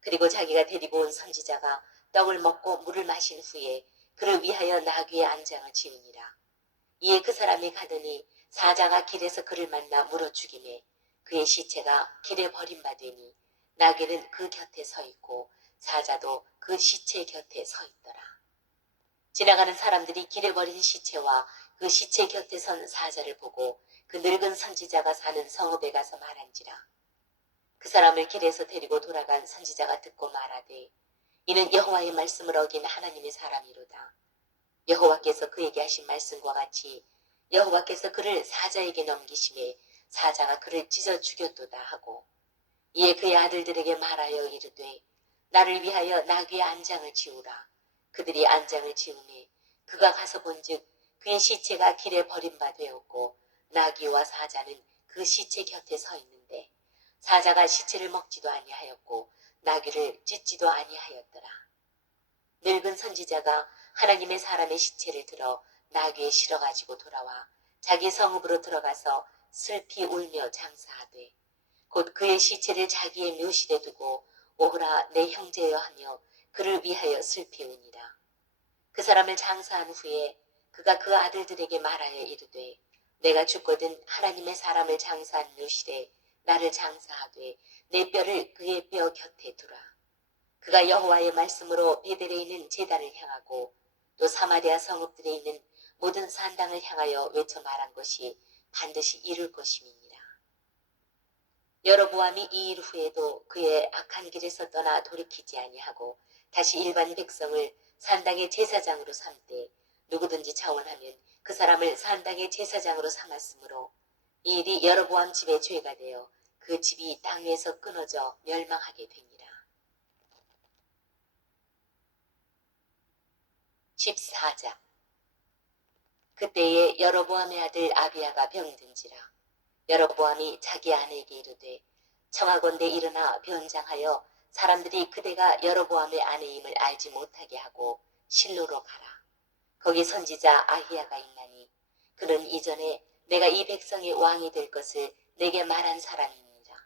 그리고 자기가 데리고 온 선지자가 떡을 먹고 물을 마신 후에 그를 위하여 나귀의 안장을 지으니라. 이에 그 사람이 가더니 사자가 길에서 그를 만나 물어 죽이매 그의 시체가 길에 버림받으니 나귀는 그 곁에 서 있고 사자도 그 시체 곁에 서 있더라. 지나가는 사람들이 길에 버린 시체와 그 시체 곁에 선 사자를 보고 그 늙은 선지자가 사는 성읍에 가서 말한지라. 그 사람을 길에서 데리고 돌아간 선지자가 듣고 말하되 이는 여호와의 말씀을 어긴 하나님의 사람이로다. 여호와께서 그에게 하신 말씀과 같이 여호와께서 그를 사자에게 넘기심에 사자가 그를 찢어 죽였도다 하고 이에 그의 아들들에게 말하여 이르되 나를 위하여 나귀의 안장을 지우라. 그들이 안장을 지우매 그가 가서 본즉 그의 시체가 길에 버림바 되었고 나귀와 사자는 그 시체 곁에 서 있는데 사자가 시체를 먹지도 아니하였고 나귀를 찢지도 아니하였더라. 늙은 선지자가 하나님의 사람의 시체를 들어 나귀에 실어가지고 돌아와 자기 성읍으로 들어가서 슬피 울며 장사하되 곧 그의 시체를 자기의 묘실에 두고 오호라 내 형제여 하며 그를 위하여 슬피 우니라. 그 사람을 장사한 후에 그가 그 아들들에게 말하여 이르되 내가 죽거든 하나님의 사람을 장사한 묘실에 나를 장사하되 내 뼈를 그의 뼈 곁에 두라. 그가 여호와의 말씀으로 베델에 있는 제단을 향하고 또 사마리아 성읍들에 있는 모든 산당을 향하여 외쳐 말한 것이 반드시 이룰 것임이니라. 여로보암이 이 일 후에도 그의 악한 길에서 떠나 돌이키지 아니하고 다시 일반 백성을 산당의 제사장으로 삼되 누구든지 자원하면 그 사람을 산당의 제사장으로 삼았으므로 이 일이 여로보암 집의 죄가 되어 그 집이 땅 위에서 끊어져 멸망하게 되니라. 14장. 그때에 여로보암의 아들 아비야가 병든지라. 여로보암이 자기 아내에게 이르되 청하건대 일어나 변장하여 사람들이 그대가 여로보암의 아내임을 알지 못하게 하고 실로로 가라. 거기 선지자 아히야가 있나니 그는 이전에 내가 이 백성의 왕이 될 것을 내게 말한 사람이니라.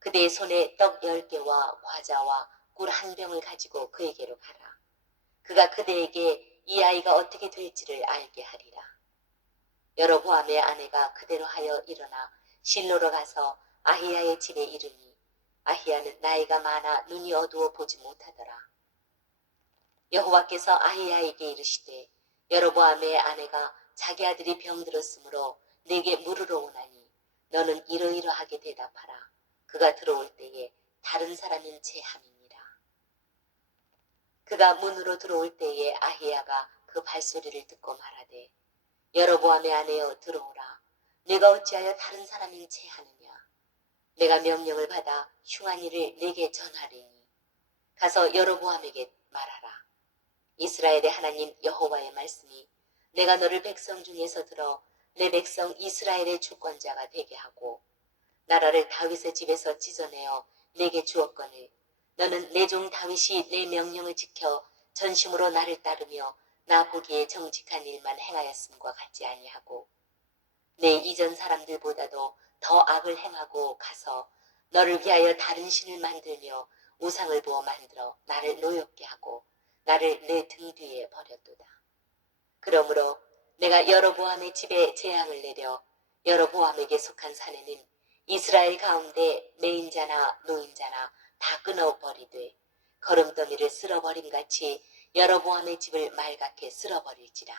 그대의 손에 떡 10개와 과자와 꿀 1병을 가지고 그에게로 가라. 그가 그대에게 이 아이가 어떻게 될지를 알게 하리라. 여로보암의 아내가 그대로 하여 일어나 실로로 가서 아히야의 집에 이르니 아히야는 나이가 많아 눈이 어두워 보지 못하더라. 여호와께서 아히야에게 이르시되 여로보암의 아내가 자기 아들이 병들었으므로 내게 물으러 오나니 너는 이러이러하게 대답하라. 그가 들어올 때에 다른 사람인 채 함이니라. 그가 문으로 들어올 때에 아히야가 그 발소리를 듣고 말하되 여로보암의 아내여 들어오라. 내가 어찌하여 다른 사람인 채 하느냐. 내가 명령을 받아 흉한 일을 내게 전하리니 가서 여로보암에게 말하라. 이스라엘의 하나님 여호와의 말씀이 내가 너를 백성 중에서 들어 내 백성 이스라엘의 주권자가 되게 하고 나라를 다윗의 집에서 찢어내어 내게 주었거늘 너는 내 종 다윗이 내 명령을 지켜 전심으로 나를 따르며 나 보기에 정직한 일만 행하였음과 같지 아니하고 내 이전 사람들보다도 더 악을 행하고 가서 너를 위하여 다른 신을 만들며 우상을 부어 만들어 나를 노엽게 하고 나를 내 등 뒤에 버렸도다. 그러므로 내가 여로보암의 집에 재앙을 내려 여로보암에게 속한 사내는 이스라엘 가운데 매인자나 노인자나 다 끊어버리되 거름더미를 쓸어버림같이 여로보암의 집을 말갛게 쓸어버릴지라.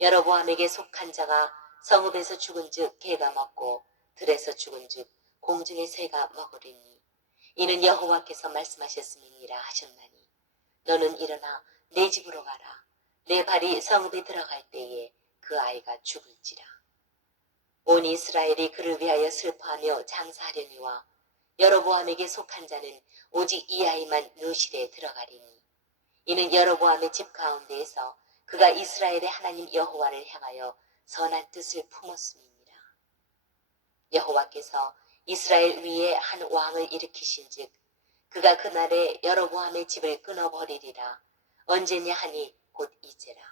여로보암에게 속한 자가 성읍에서 죽은즉 개가 먹고 들에서 죽은즉 공중의 새가 먹으리니 이는 여호와께서 말씀하셨음이니라 하셨나니 너는 일어나 내 집으로 가라. 내 발이 성읍에 들어갈 때에 그 아이가 죽을지라. 온 이스라엘이 그를 위하여 슬퍼하며 장사하려니와 여로보암에게 속한 자는 오직 이 아이만 묘실에 들어가리니 이는 여로보암의 집 가운데에서 그가 이스라엘의 하나님 여호와를 향하여 선한 뜻을 품었음이니라. 여호와께서 이스라엘 위에 한 왕을 일으키신즉 그가 그날에 여로보암의 집을 끊어버리리라. 언제냐 하니 곧 이제라.